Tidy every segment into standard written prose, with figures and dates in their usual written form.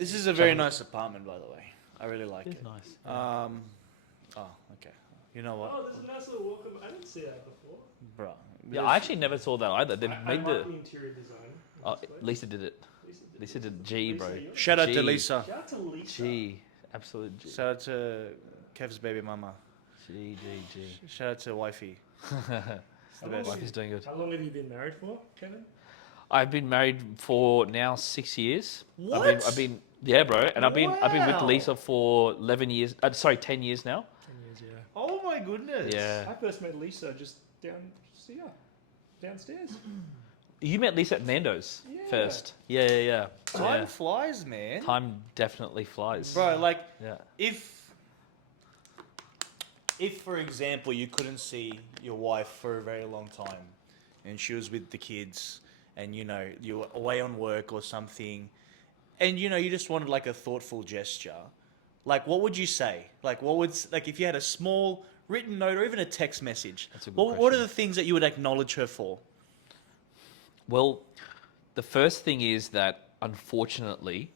This is a very nice apartment, by the way. I really like it. It's nice. Okay. You know what? Oh, there's a nice little welcome. I didn't see that before. Bro. Yeah, I actually never saw that either. They I made like the interior design. Oh, Lisa did it. Lisa did G, bro. Lisa, Shout out to G. Lisa. Shout out to Lisa. G, absolute G. Shout out to Kev's baby mama. G. Shout out to wifey. How best. long Life is doing good. How long have you been married for, Kevin? I've been married for now 6 years. What? I've been yeah, bro, and I've been with Wow. Lisa for 11 years. 10 years now. 10 years, yeah. Oh my goodness. Yeah. I first met Lisa just downstairs. You met Lisa at Nando's Yeah. first. Yeah. Time flies, man. Time definitely flies. Bro, like, Yeah. if for example you couldn't see your wife for a very long time and she was with the kids and you were away on work or something and you just wanted like a thoughtful gesture, like what would you say? Like if you had a small written note or even a text message, That's a good what are question. the things that you would acknowledge her for? Well, the first thing is that unfortunately,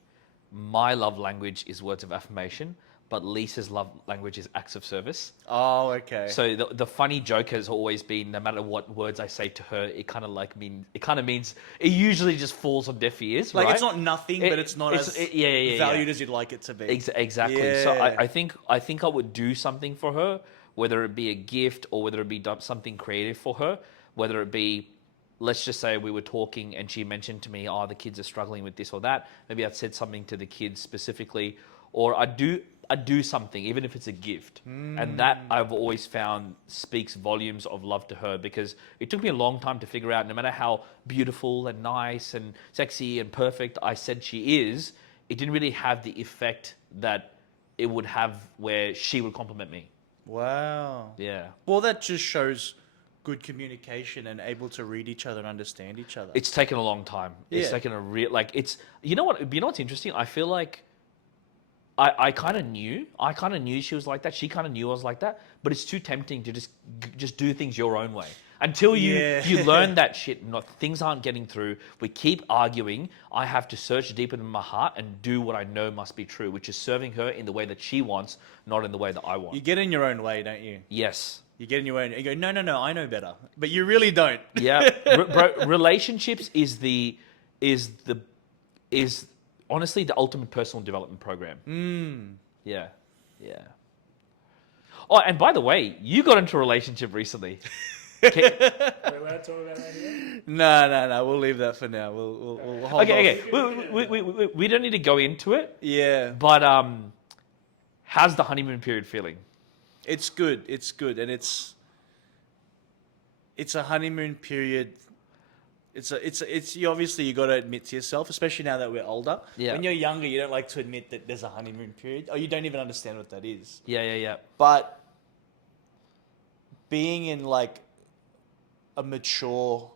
my love language is words of affirmation, but Lisa's love language is acts of service. Oh, okay. So the funny joke has always been, no matter what words I say to her, it kind of means it usually just falls on deaf ears. Like right? it's not nothing, but it's not as valued as you'd like it to be. Exactly. Yeah. So I think I would do something for her, whether it be a gift or whether it be something creative for her, whether it be, let's just say we were talking and she mentioned to me, oh, the kids are struggling with this or that. Maybe I'd said something to the kids specifically, or I'd do something, even if it's a gift. And that I've always found speaks volumes of love to her, because it took me a long time to figure out, no matter how beautiful and nice and sexy and perfect I said she is, it didn't really have the effect that it would have where she would compliment me. Wow. Yeah. Well, that just shows good communication and able to read each other and understand each other. It's taken a long time. It's Yeah. taken a real, you know what's interesting? I feel like I kind of knew she was like that. She kind of knew I was like that, but it's too tempting to just do things your own way. Until you learn that shit, things aren't getting through. We keep arguing. I have to search deeper in my heart and do what I know must be true, which is serving her in the way that she wants, not in the way that I want. You get in your own way, don't you? Yes. You get in your own. You go, no, I know better, but you really don't. Yeah. Relationships is honestly the ultimate personal development program. Yeah. Oh, and by the way, you got into a relationship recently. Are we allowed to talk about that here? No. We'll leave that for now. We'll hold Okay. off. We don't need to go into it, Yeah, but how's the honeymoon period feeling? it's good, and it's a honeymoon period. It's you obviously you got to admit to yourself, especially now that we're older. Yeah. When you're younger, you don't like to admit that there's a honeymoon period, or you don't even understand what that is. Yeah. But being in like a mature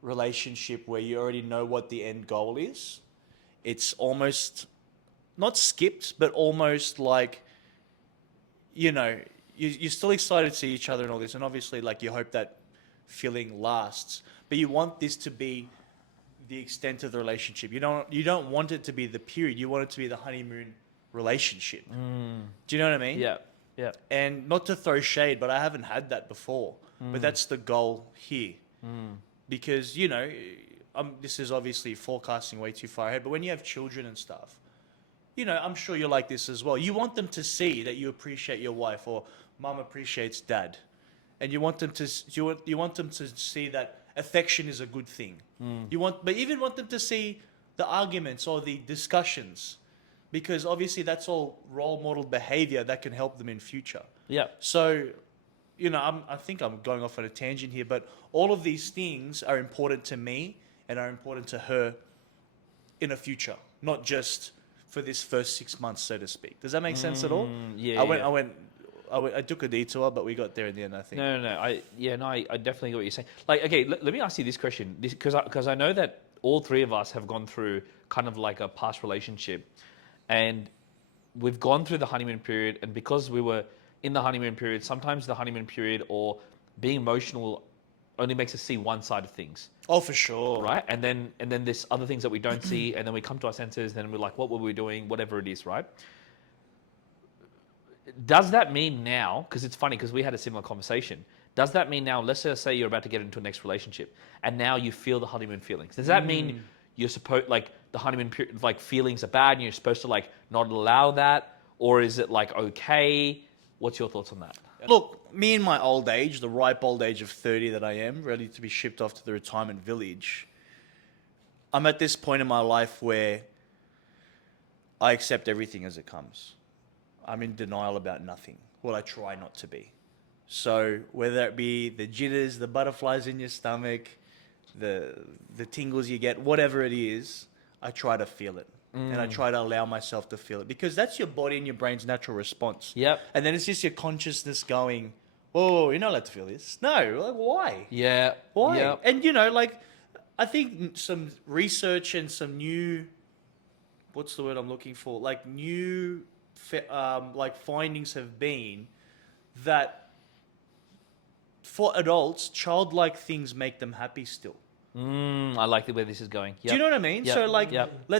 relationship where you already know what the end goal is, it's almost not skipped, but almost like, you're still excited to see each other and all this. And obviously, like, you hope that feeling lasts, but you want this to be the extent of the relationship. You don't want it to be the period. You want it to be the honeymoon relationship. Do you know what I mean? Yeah. And not to throw shade, but I haven't had that before. But that's the goal here. Because, this is obviously forecasting way too far ahead, but when you have children and stuff, I'm sure you're like this as well. You want them to see that you appreciate your wife, or mum appreciates dad. And you want them to see that affection is a good thing. But even want them to see the arguments or the discussions, because obviously that's all role model behavior that can help them in future. Yeah. So, I think I'm going off on a tangent here, but all of these things are important to me and are important to her in the future, not just for this first 6 months, so to speak. Does that make sense at all? Yeah. I took a detour, but we got there in the end, I think. No. I definitely get what you're saying. Like, okay, let me ask you this question, because I know that all three of us have gone through kind of like a past relationship, and we've gone through the honeymoon period, and because we were in the honeymoon period, sometimes the honeymoon period or being emotional only makes us see one side of things, Oh, for sure. right? And then there's other things that we don't see, and then we come to our senses, and then we're like, what were we doing? Whatever it is, right? Does that mean now, because it's funny, because we had a similar conversation, does that mean now, let's just say you're about to get into a next relationship, and now you feel the honeymoon feelings. Does that mean you're supposed, like, the honeymoon like feelings are bad, and you're supposed to, like, not allow that? Or is it, like, okay? What's your thoughts on that? Look, me in my old age, the ripe old age of 30 that I am, ready to be shipped off to the retirement village, I'm at this point in my life where I accept everything as it comes. I'm in denial about nothing. Well, I try not to be. So whether it be the jitters, the butterflies in your stomach, the tingles you get, whatever it is, I try to feel it. And I try to allow myself to feel it, because that's your body and your brain's natural response. Yep. And then it's just your consciousness going, whoa, you're not allowed to feel this. No, like, why? Yeah. Why? Yep. And, you know, like, I think some research and some new, what's the word I'm looking for? Like, new, like, findings have been that for adults, childlike things make them happy still. I like the way this is going. Yep. Do you know what I mean? Yep. So, like, Yep.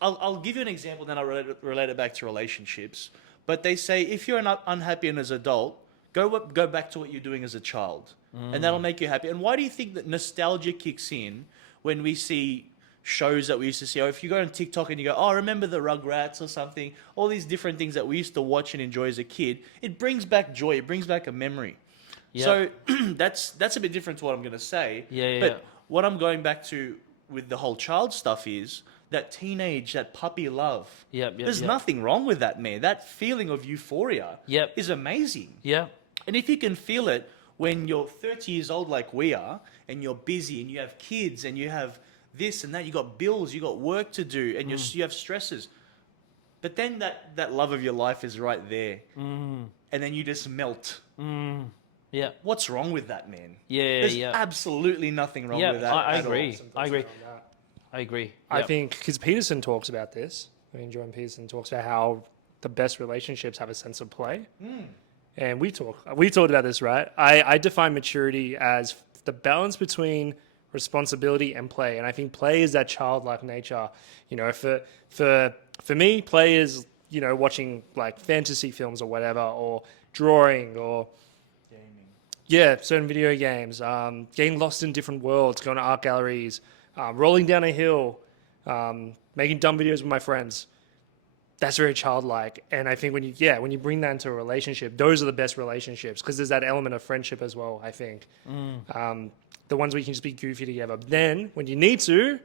I'll give you an example, then I'll relate it back to relationships. But they say if you're not unhappy as an adult, go back to what you're doing as a child, and that'll make you happy. And why do you think that nostalgia kicks in when we see shows that we used to see? Or if you go on TikTok and you go, oh, remember the Rugrats or something, all these different things that we used to watch and enjoy as a kid, it brings back joy, it brings back a memory. Yep. So that's a bit different to what I'm going to say. But what I'm going back to with the whole child stuff is that teenage, that puppy love. There's nothing wrong with that, man. That feeling of euphoria is amazing. Yeah. And if you can feel it when you're 30 years old like we are, and you're busy and you have kids and you have this and that, you got bills, you got work to do, and you have stresses. But then that love of your life is right there. And then you just melt. Yeah. What's wrong with that, man? There's absolutely nothing wrong with that. I at agree. all. I agree. I Yep. think because Peterson talks about this. I mean, Jordan Peterson talks about how the best relationships have a sense of play. And we talked about this, right? I define maturity as the balance between responsibility and play. And I think play is that childlike nature. You know, for me, play is, you know, watching like fantasy films or whatever, or drawing, or certain video games, getting lost in different worlds, going to art galleries, rolling down a hill, making dumb videos with my friends. That's very childlike. And I think when you bring that into a relationship, those are the best relationships, because there's that element of friendship as well, I think. The ones where you can just be goofy together. But then when you need to,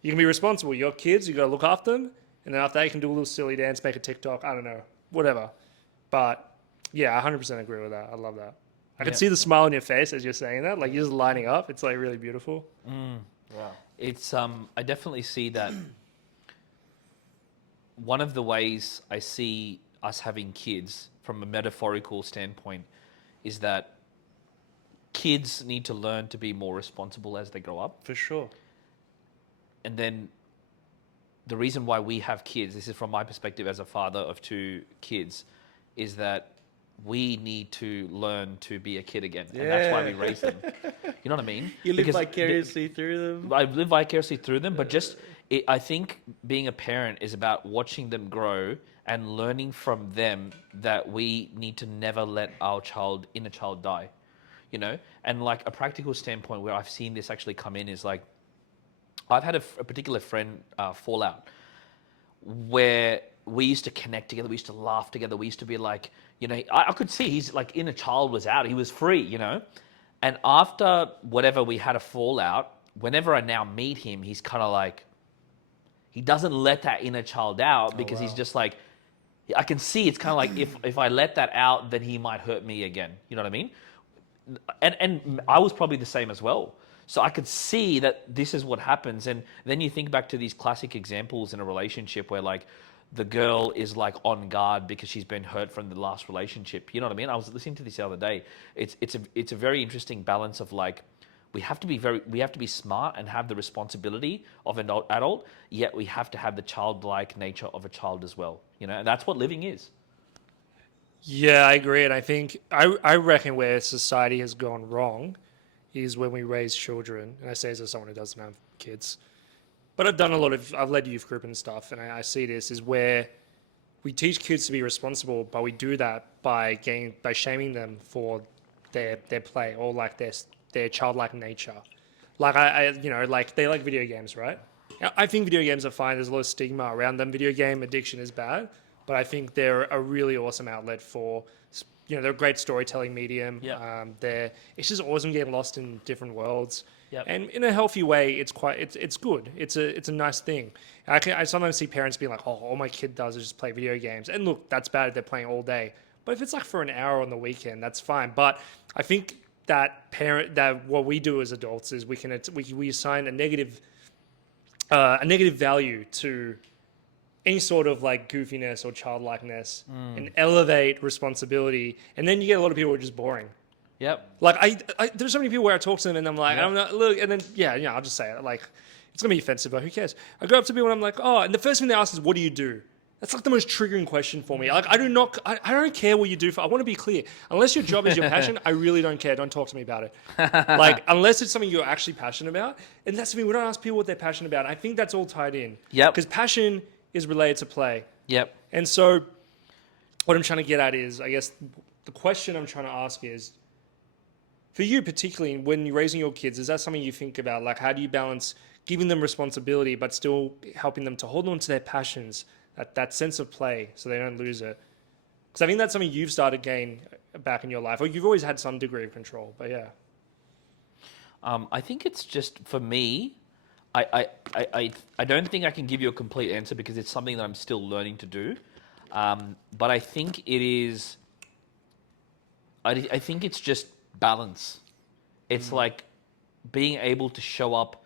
you can be responsible. Your kids, you got to look after them. And then after that, you can do a little silly dance, make a TikTok, I don't know, whatever. But yeah, I 100% agree with that. I love that. I can see the smile on your face as you're saying that. Like, you're just lining up. It's like really beautiful. Wow. It's I definitely see that. One of the ways I see us having kids from a metaphorical standpoint is that kids need to learn to be more responsible as they grow up. For sure. And then the reason why we have kids, this is from my perspective as a father of 2 kids, is that we need to learn to be a kid again. And that's why we raise them. You know what I mean? You live vicariously through them. I live vicariously through them, but I think being a parent is about watching them grow and learning from them that we need to never let our inner child die, you know? And like a practical standpoint where I've seen this actually come in is like, I've had a particular friend fallout where we used to connect together, we used to laugh together, we used to be like, you know, I could see his like inner child was out, he was free, you know? And after whatever we had a fallout, whenever I now meet him, he's kind of like, he doesn't let that inner child out because he's just like, I can see it's kind of like if I let that out, then he might hurt me again. You know what I mean? And I was probably the same as well. So I could see that this is what happens. And then you think back to these classic examples in a relationship where like the girl is like on guard because she's been hurt from the last relationship. You know what I mean? I was listening to this the other day. It's a very interesting balance of like, we have to be smart and have the responsibility of an adult, yet we have to have the childlike nature of a child as well. You know, and that's what living is. Yeah, I agree. And I think, I reckon where society has gone wrong is when we raise children, and I say this as someone who doesn't have kids, but I've led youth group and stuff, and I see this is where we teach kids to be responsible, but we do that by shaming them for their play or like their childlike nature. Like like they like video games, right? I think video games are fine. There's a lot of stigma around them. Video game addiction is bad, but I think they're a really awesome outlet for, they're a great storytelling medium. Yeah. It's just awesome getting lost in different worlds. Yep. And in a healthy way, it's good. It's a nice thing. I sometimes see parents being like, "Oh, all my kid does is just play video games." And look, that's bad if they're playing all day. But if it's like for an hour on the weekend, that's fine. But I think that what we do as adults is we assign a negative value to any sort of like goofiness or childlikeness and elevate responsibility. And then you get a lot of people who are just boring. Yep. Like there's so many people where I talk to them and I'm like, Yeah. I'm not, look, and then I'll just say it. Like, it's gonna be offensive, but who cares? I go up to people and I'm like, oh, and the first thing they ask is, what do you do? That's like the most triggering question for me. Like, I don't care what you do I want to be clear. Unless your job is your passion, I really don't care. Don't talk to me about it. Like, unless it's something you're actually passionate about. And that's the thing, we don't ask people what they're passionate about. I think that's all tied in. Yep. Because passion is related to play. Yep. And so what I'm trying to get at is, I guess the question I'm trying to ask is, for you particularly, when you're raising your kids, is that something you think about? Like, how do you balance giving them responsibility, but still helping them to hold on to their passions, that sense of play, so they don't lose it? Because I think that's something you've started gain back in your life, or you've always had some degree of control. But yeah, I think it's just, for me, I don't think I can give you a complete answer because it's something that I'm still learning to do. But I think it is. I think it's just balance. It's like being able to show up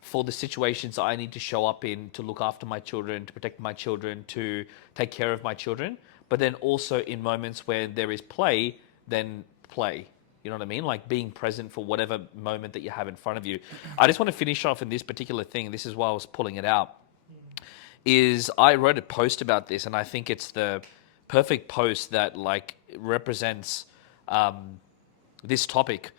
for the situations I need to show up in, to look after my children, to protect my children, to take care of my children. But then also in moments where there is play, then play. You know what I mean? Like being present for whatever moment that you have in front of you. I just want to finish off in this particular thing. This is why I was pulling it out. Is I wrote a post about this, and I think it's the perfect post that like represents this topic.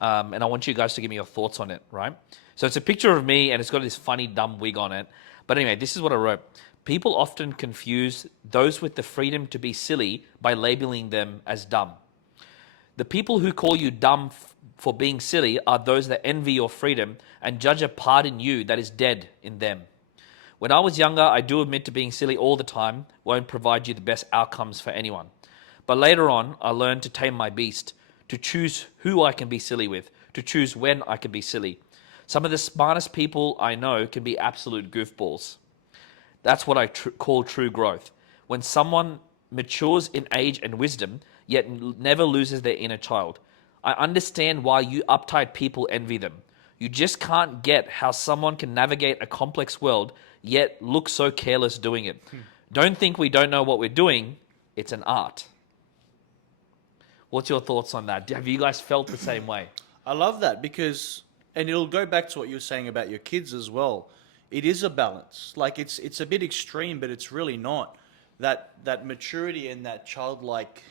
And I want you guys to give me your thoughts on it, right? So it's a picture of me, and it's got this funny, dumb wig on it. But anyway, this is what I wrote. People often confuse those with the freedom to be silly by labeling them as dumb. The people who call you dumb for being silly are those that envy your freedom and judge a part in you that is dead in them. When I was younger, I do admit to being silly all the time won't provide you the best outcomes for anyone. But later on, I learned to tame my beast, to choose who I can be silly with, to choose when I can be silly. Some of the smartest people I know can be absolute goofballs. That's what I call true growth. When someone matures in age and wisdom, yet never loses their inner child. I understand why you uptight people envy them. You just can't get how someone can navigate a complex world, yet look so careless doing it. Don't think we don't know what we're doing. It's an art. What's your thoughts on that? Have you guys felt the same way? I love that because, and it'll go back to what you were saying about your kids as well. It is a balance. Like it's a bit extreme, but it's really not. That maturity and that childlike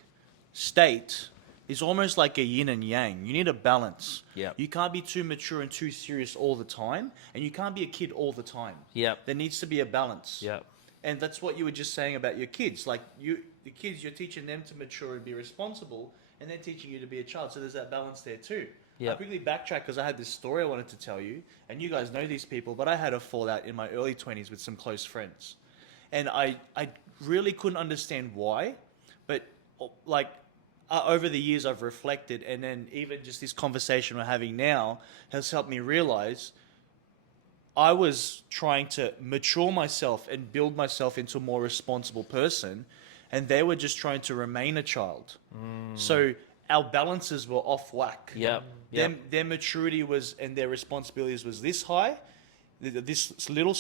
state is almost like a yin and yang. You need a balance. Yeah. You can't be too mature and too serious all the time, and you can't be a kid all the time. Yeah. There needs to be a balance. Yeah. And that's what you were just saying about your kids. Like the kids, you're teaching them to mature and be responsible, and they're teaching you to be a child. So there's that balance there too. Yeah. I quickly backtrack because I had this story I wanted to tell you, and you guys know these people, but I had a fallout in my early 20s with some close friends. And I really couldn't understand why, but like over the years I've reflected, and then even just this conversation we're having now has helped me realize I was trying to mature myself and build myself into a more responsible person, and they were just trying to remain a child. So our balances were off whack. Yeah. Their maturity was, and their responsibilities was this high, this little,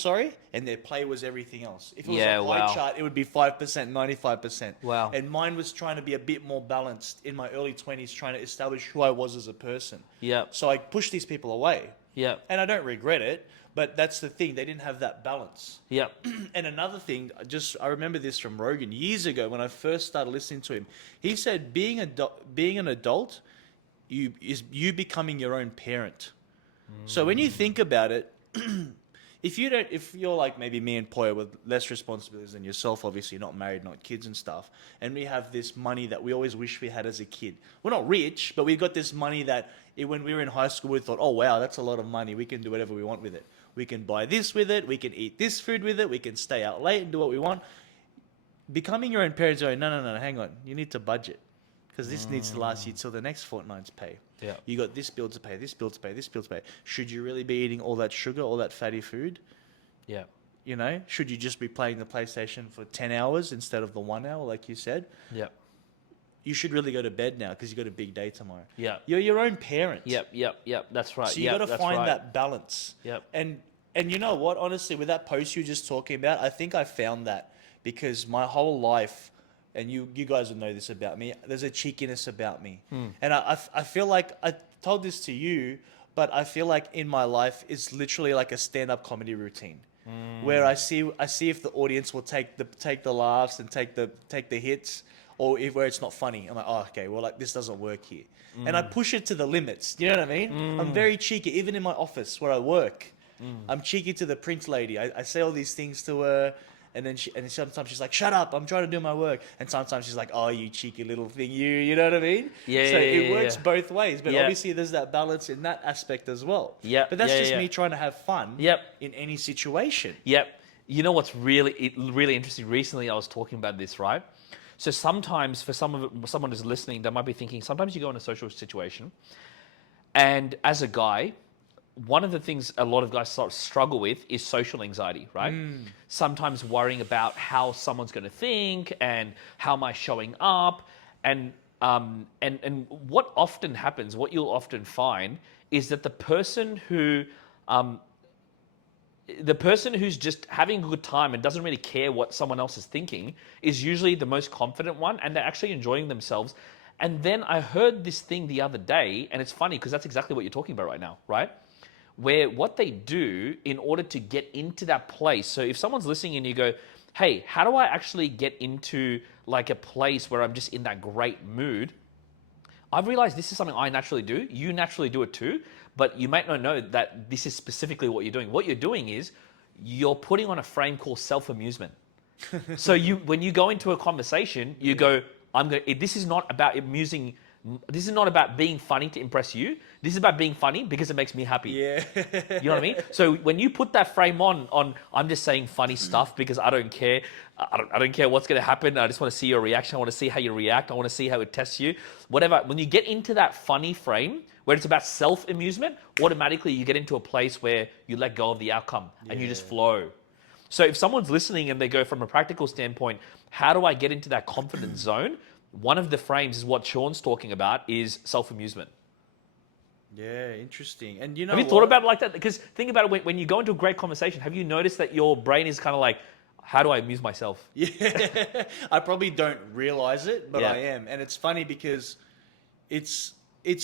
and their play was everything else. If it was a pie chart, it would be 5%, 95%. Wow. And mine was trying to be a bit more balanced in my early 20s, trying to establish who I was as a person. Yeah. So I pushed these people away. Yeah. And I don't regret it, but that's the thing. They didn't have that balance. Yeah. And another thing, I remember this from Rogan years ago when I first started listening to him. He said being an adult you becoming your own parent. So when you think about it, if you're like maybe me and Poya with less responsibilities than yourself, obviously not married, not kids and stuff, and we have this money that we always wish we had as a kid. We're not rich, but we've got this money that when we were in high school, we thought, oh wow, that's a lot of money. We can do whatever we want with it. We can buy this with it. We can eat this food with it. We can stay out late and do what we want. Becoming your own parents, going, no, hang on. You need to budget because this needs to last you till the next fortnight's pay. Yeah. You got this bill to pay, this bill to pay, this bill to pay. Should you really be eating all that sugar, all that fatty food? Yeah. You know, should you just be playing the PlayStation for 10 hours instead of the 1 hour, like you said? Yeah. You should really go to bed now because you got a big day tomorrow. Yeah. You're your own parent. Yep. That's right. So you got to find that balance. Yep. And you know what? Honestly, with that post you were just talking about, I think I found that because my whole life, and you guys will know this about me, there's a cheekiness about me. And I feel like I told this to you, but I feel like in my life it's literally like a stand-up comedy routine. Where I see if the audience will take the laughs and take the hits, or where it's not funny. I'm like, oh, okay, well, like this doesn't work here, and I push it to the limits. You know what I mean? I'm very cheeky, even in my office where I work. I'm cheeky to the print lady. I say all these things to her, and then sometimes she's like, shut up, I'm trying to do my work, and sometimes she's like, oh, you cheeky little thing, you know what I mean? Yeah. So it works both ways, but Yeah. obviously there's that balance in that aspect as well. Yeah. But that's Yeah, just yeah. me trying to have fun. Yep. In any situation. Yep. You know what's really interesting? Recently, I was talking about this, right? So sometimes for someone who's listening, they might be thinking, sometimes you go in a social situation, and as a guy, one of the things a lot of guys sort of struggle with is social anxiety, right? Sometimes worrying about how someone's going to think and how am I showing up, and what often happens, what you'll often find is that the person who's just having a good time and doesn't really care what someone else is thinking is usually the most confident one, and they're actually enjoying themselves. And then I heard this thing the other day, and it's funny because that's exactly what you're talking about right now, right? Where what they do in order to get into that place. So if someone's listening and you go, hey, how do I actually get into like a place where I'm just in that great mood? I've realized this is something I naturally do. You naturally do it too, but you might not know that this is specifically what you're doing. What you're doing is you're putting on a frame called self-amusement. So when you go into a conversation, you go, this is not about amusing. This is not about being funny to impress you. This is about being funny because it makes me happy. Yeah. You know what I mean? So when you put that frame on I'm just saying funny stuff because I don't care. I don't care what's going to happen. I just want to see your reaction. I want to see how you react. I want to see how it tests you. Whatever. When you get into that funny frame where it's about self-amusement, automatically you get into a place where you let go of the outcome and you just flow. So if someone's listening and they go from a practical standpoint, how do I get into that confident zone? One of the frames is what Sean's talking about is self-amusement. Yeah, interesting. And you know, have you thought about it like that? Because think about it, when you go into a great conversation, have you noticed that your brain is kind of like, how do I amuse myself? Yeah, I probably don't realize it, but Yeah. I am. And it's funny because it's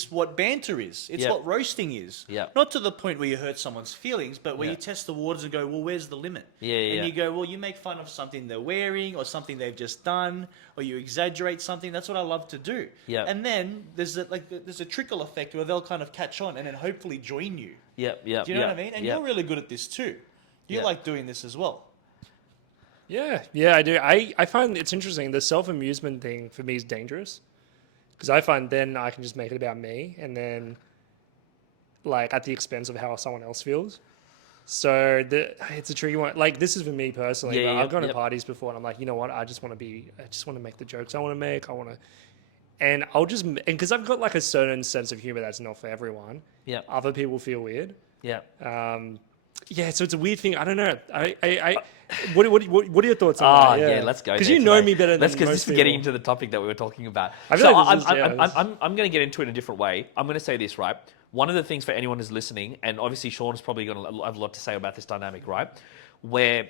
what banter is. It's Yeah. what roasting is. Yeah. Not to the point where you hurt someone's feelings, but where Yeah. you test the waters and go, well, where's the limit? Yeah, And yeah. you go, well, you make fun of something they're wearing or something they've just done, or you exaggerate something. That's what I love to do. Yeah. And then there's a trickle effect where they'll kind of catch on and then hopefully join you. Yep. Do you know what I mean? And you're really good at this too. You Yeah. like doing this as well. Yeah, I do. I find it's interesting. The self-amusement thing for me is dangerous because I find then I can just make it about me and then like at the expense of how someone else feels. So it's a tricky one. Like this is for me personally. Yeah, but yeah, I've gone to yep. parties before and I'm like, you know what? I just want to make the jokes I want to make. And I'll just, and because I've got like a certain sense of humor that's not for everyone. Yeah. Other people feel weird. Yeah. Yeah, so it's a weird thing. I don't know. What are your thoughts on that? Yeah, let's go. Because there you know today. me better than Let's most this is people. getting into the topic that we were talking about. I feel So like this is- I'm going to get into it in a different way. I'm going to say this, right? One of the things for anyone who's listening, and obviously Sean's probably going to have a lot to say about this dynamic, right? Where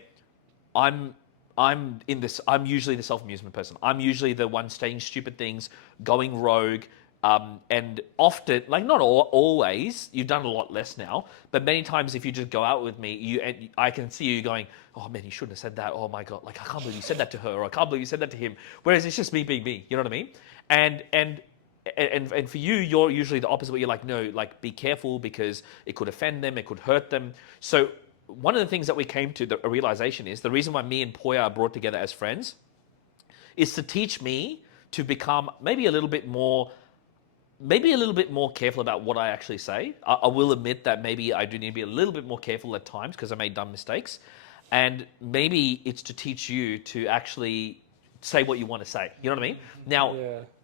I'm usually the self-amusement person. I'm usually the one saying stupid things, going rogue, and often, like not always, you've done a lot less now, but many times if you just go out with me, I can see you going, oh man, you shouldn't have said that. Oh my God, like I can't believe you said that to her, or I can't believe you said that to him. Whereas it's just me being me, you know what I mean? And and for you, you're usually the opposite, where you're like, no, like be careful because it could offend them, it could hurt them. So one of the things that we came to a realization is the reason why me and Poya are brought together as friends is to teach me to become maybe a little bit more careful about what I actually say. I will admit that maybe I do need to be a little bit more careful at times because I made dumb mistakes. And maybe it's to teach you to actually say what you want to say. You know what I mean?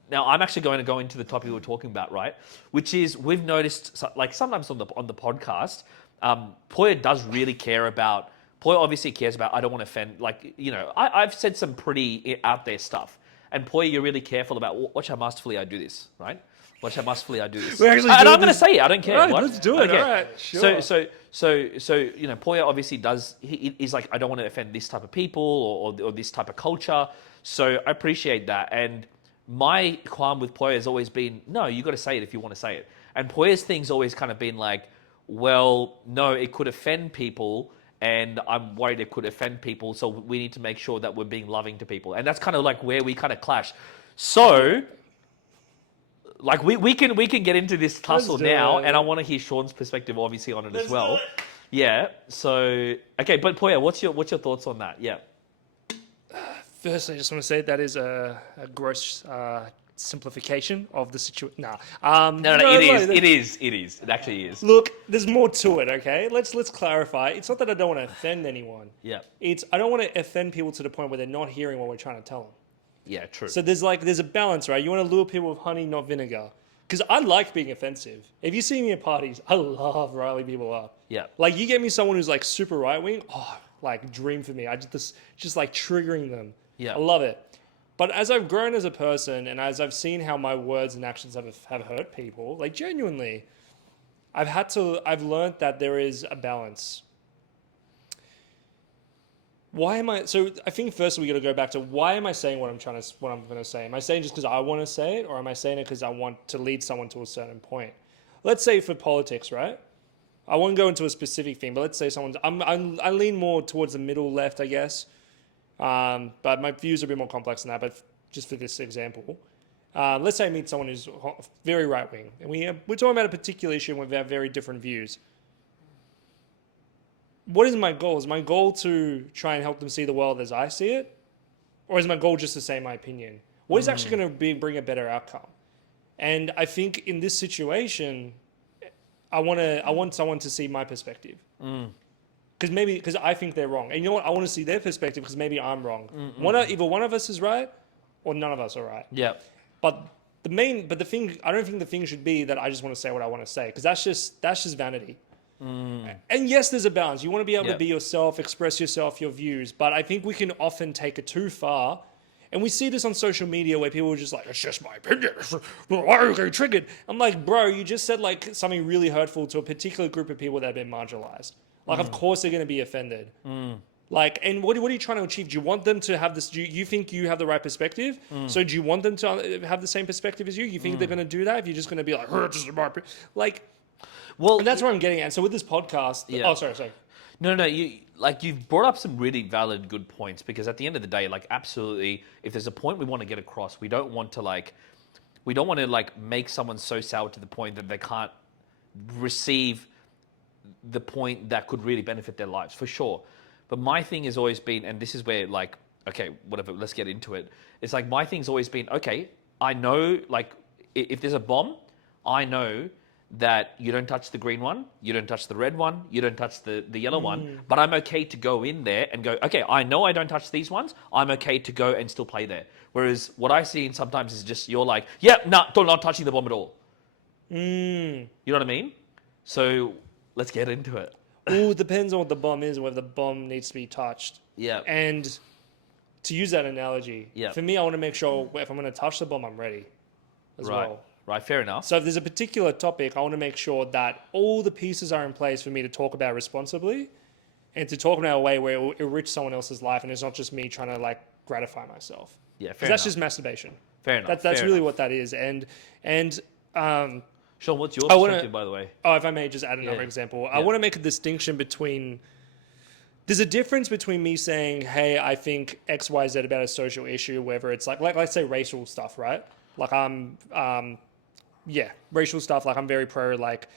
Now I'm actually going to go into the topic we were talking about, right? Which is we've noticed, like sometimes on the podcast, Poya does really care about. Poya obviously cares about. I don't want to offend. Like I've said some pretty out there stuff, and Poya, you're really careful about. Watch how masterfully I do this, right? Watch how masterfully I do this. We're actually and I'm going to say it. I don't care. Right, what? let's do it. Okay. All right, sure. So Poya obviously does. He's like, I don't want to offend this type of people or this type of culture. So I appreciate that. And my qualm with Poya has always been, no, you got to say it if you want to say it. And Poya's thing's always kind of been like, well, no, it could offend people, and I'm worried it could offend people. So we need to make sure that we're being loving to people. And that's kind of like where we kind of clash. So, like we can get into this tussle now, and I want to hear Sean's perspective, obviously, on it as well. Yeah. So, okay, but Poya, what's your thoughts on that? Yeah. Firstly, I just want to say that is a gross simplification of the situation. No, it is. It actually is. Look, there's more to it, okay? Let's clarify. It's not that I don't want to offend anyone. Yeah. It's I don't want to offend people to the point where they're not hearing what we're trying to tell them. Yeah, true. So there's a balance, right? You want to lure people with honey, not vinegar. Because I like being offensive. If you see me at parties, I love riling people up. Yeah. Like, you get me someone who's like super right-wing, like dream for me. Just like triggering them. Yeah. I love it. But as I've grown as a person and as I've seen how my words and actions have hurt people, like genuinely, I've learned that there is a balance. So I think first we got to go back to why am I saying what I'm going to say? Am I saying just because I want to say it, or am I saying it because I want to lead someone to a certain point? Let's say for politics, right? I won't go into a specific thing, but let's say I lean more towards the middle left, I guess. But my views are a bit more complex than that. But just for this example, let's say I meet someone who's very right wing, and we're talking about a particular issue and we have very different views. What is my goal? Is my goal to try and help them see the world as I see it, or is my goal just to say my opinion? What is actually going to bring a better outcome? And I think in this situation, I want someone to see my perspective. Because I think they're wrong. And you know what? I want to see their perspective because maybe I'm wrong. Either one of us is right or none of us are right. Yeah. But the thing, I don't think the thing should be that I just want to say what I want to say because that's just vanity. And yes, there's a balance. You want to be able to be yourself, express yourself, your views. But I think we can often take it too far. And we see this on social media where people are just like, it's just my opinion. Why are you getting triggered? I'm like, bro, you just said like something really hurtful to a particular group of people that have been marginalized. Like, of course they're going to be offended. Like, and what are you trying to achieve? Do you want them to have this? Do you think you have the right perspective? So do you want them to have the same perspective as you? You think they're going to do that? If you're just going to be like, this is my opinion. Like, well, and that's where I'm getting at. So with this podcast, sorry. No, you've brought up some really valid, good points because at the end of the day, like, absolutely, if there's a point we want to get across, we don't want to make someone so sour to the point that they can't receive the point that could really benefit their lives, for sure. But my thing has always been, and this is where, like, okay, whatever, let's get into it. It's like, my thing's always been, okay, I know, like, if there's a bomb, I know that you don't touch the green one, you don't touch the red one, you don't touch the yellow one, but I'm okay to go in there and go, okay, I know I don't touch these ones, I'm okay to go and still play there. Whereas what I see sometimes is just, you're like, not touching the bomb at all. You know what I mean? So let's get into it. It depends on what the bomb is and whether the bomb needs to be touched. Yeah. And to use that analogy, for me, I want to make sure if I'm going to touch the bomb, I'm ready as well. Right, fair enough. So if there's a particular topic, I want to make sure that all the pieces are in place for me to talk about responsibly and to talk about a way where it will enrich someone else's life and it's not just me trying to like gratify myself. Yeah, fair enough. That's just masturbation. Fair enough. That's really what that is. And Sean, what's your perspective, by the way? Oh, if I may just add another example. I want to make a distinction between... There's a difference between me saying, hey, I think X, Y, Z about a social issue, whether it's like let's say racial stuff, right? Like racial stuff. Like I'm very pro, like,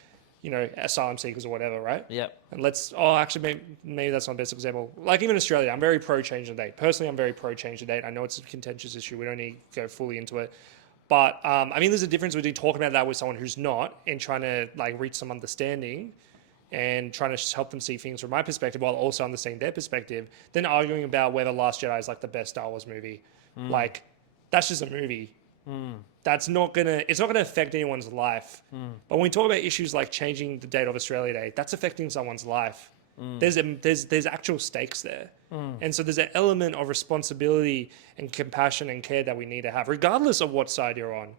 you know, asylum seekers or whatever, right? Yeah. And actually, maybe that's not the best example. Like even Australia, I'm very pro change the date. Personally, I'm very pro change the date. I know it's a contentious issue. We don't need to go fully into it. But I mean, there's a difference between talking about that with someone who's not and trying to like reach some understanding and trying to help them see things from my perspective while also understanding their perspective, than arguing about whether Last Jedi is like the best Star Wars movie. Like, that's just a movie. It's not gonna affect anyone's life. But when we talk about issues like changing the date of Australia Day, that's affecting someone's life. There's actual stakes there. And so there's an element of responsibility and compassion and care that we need to have, regardless of what side you're on.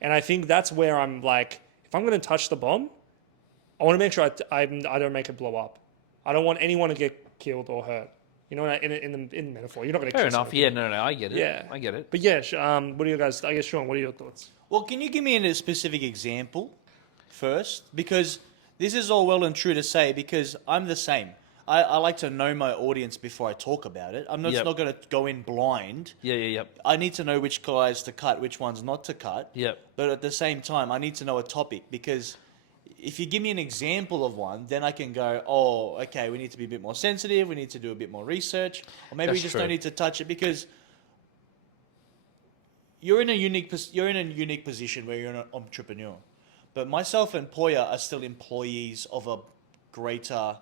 And I think that's where I'm like, if I'm going to touch the bomb, I want to make sure I don't make it blow up. I don't want anyone to get killed or hurt. You know, in the metaphor, you're not going to. Fair enough. Yeah, no, I get it. Yeah, I get it. But yeah, what are you guys? I guess Sean, what are your thoughts? Well, can you give me a specific example first? Because this is all well and true to say, because I'm the same. I like to know my audience before I talk about it. I'm not going to go in blind. Yeah. I need to know which guys to cut, which ones not to cut. Yep. But at the same time, I need to know a topic, because if you give me an example of one, then I can go, oh, okay, we need to be a bit more sensitive. We need to do a bit more research. Or maybe we just don't need to touch it, because you're in a unique position where you're an entrepreneur. But myself and Poya are still employees of a greater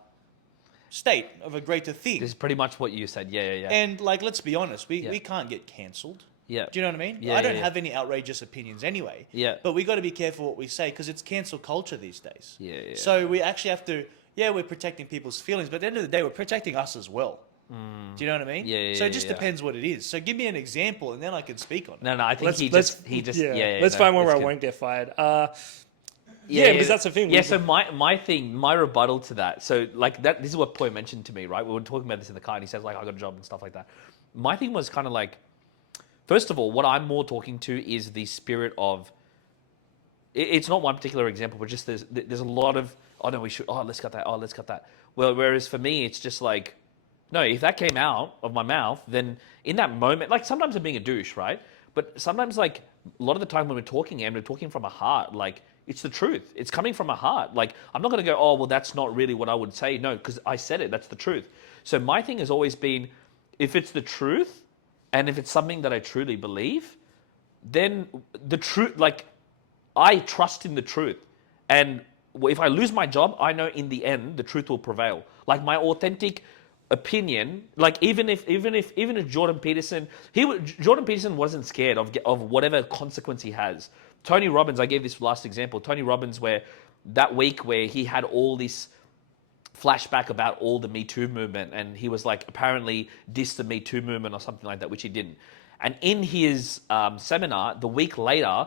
state, of a greater thing. This is pretty much what you said. Yeah. And like, let's be honest, we can't get cancelled. Yeah. Do you know what I mean? Yeah, I don't have any outrageous opinions anyway. Yeah. But we got to be careful what we say, because it's cancel culture these days. Yeah. So we actually have to, we're protecting people's feelings, but at the end of the day, we're protecting us as well. Do you know what I mean? Yeah. So it just depends what it is. So give me an example, and then I can speak on it. No, I think Let's find one where I won't get fired. Because that's the thing. Yeah, so my rebuttal to that, so like that, this is what Poya mentioned to me, right? We were talking about this in the car, and he says like, I got a job and stuff like that. My thing was kind of like, first of all, what I'm more talking to is the spirit of, it's not one particular example, but just there's a lot of, let's cut that. Well, whereas for me, it's just like, no, if that came out of my mouth, then in that moment, like sometimes I'm being a douche, right? But sometimes like a lot of the time when we're talking, and we're talking from a heart, like it's the truth. It's coming from a heart. Like I'm not going to go, oh, well, that's not really what I would say. No, because I said it. That's the truth. So my thing has always been, if it's the truth, and if it's something that I truly believe, then the truth, like I trust in the truth. And if I lose my job, I know in the end, the truth will prevail. Like my authentic opinion, like even if Jordan Peterson wasn't scared of whatever consequence he has. Tony Robbins, I gave this last example. Tony Robbins, where that week where he had all this flashback about all the Me Too movement, and he was like apparently dissed the Me Too movement or something like that, which he didn't. And in his seminar, the week later,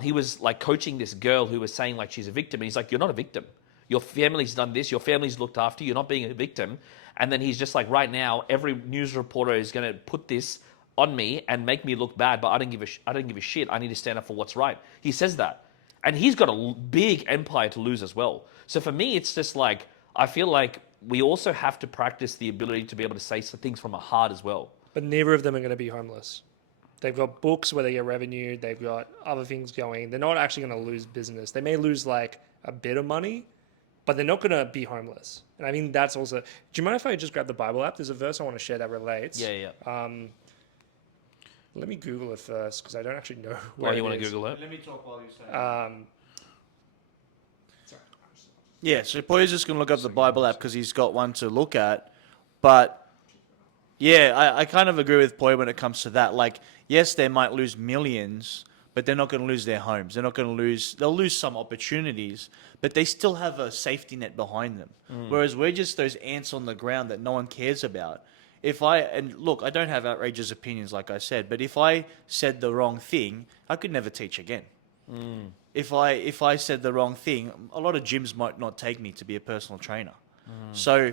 he was like coaching this girl who was saying like she's a victim, and he's like, you're not a victim. Your family's done this. Your family's looked after you. You're not being a victim. And then he's just like, right now, every news reporter is going to put this on me and make me look bad, but I don't give a shit. I need to stand up for what's right. He says that. And he's got a big empire to lose as well. So for me, it's just like, I feel like we also have to practice the ability to be able to say some things from a heart as well. But neither of them are going to be homeless. They've got books where they get revenue. They've got other things going. They're not actually going to lose business. They may lose like a bit of money, but they're not going to be homeless. And I mean, that's also... Do you mind if I just grab the Bible app? There's a verse I want to share that relates. Yeah. Let me Google it first, because I don't actually know where you want to Google it? Let me talk while you say Sorry. Yeah, so Poya's just going to look up the Bible app because he's got one to look at. But, yeah, I kind of agree with Poya when it comes to that. Like, yes, they might lose millions, but they're not going to lose their homes. They're not going to lose... They'll lose some opportunities, but they still have a safety net behind them. Whereas we're just those ants on the ground that no one cares about. And look, I don't have outrageous opinions, like I said, but if I said the wrong thing, I could never teach again. If I said the wrong thing, a lot of gyms might not take me to be a personal trainer. So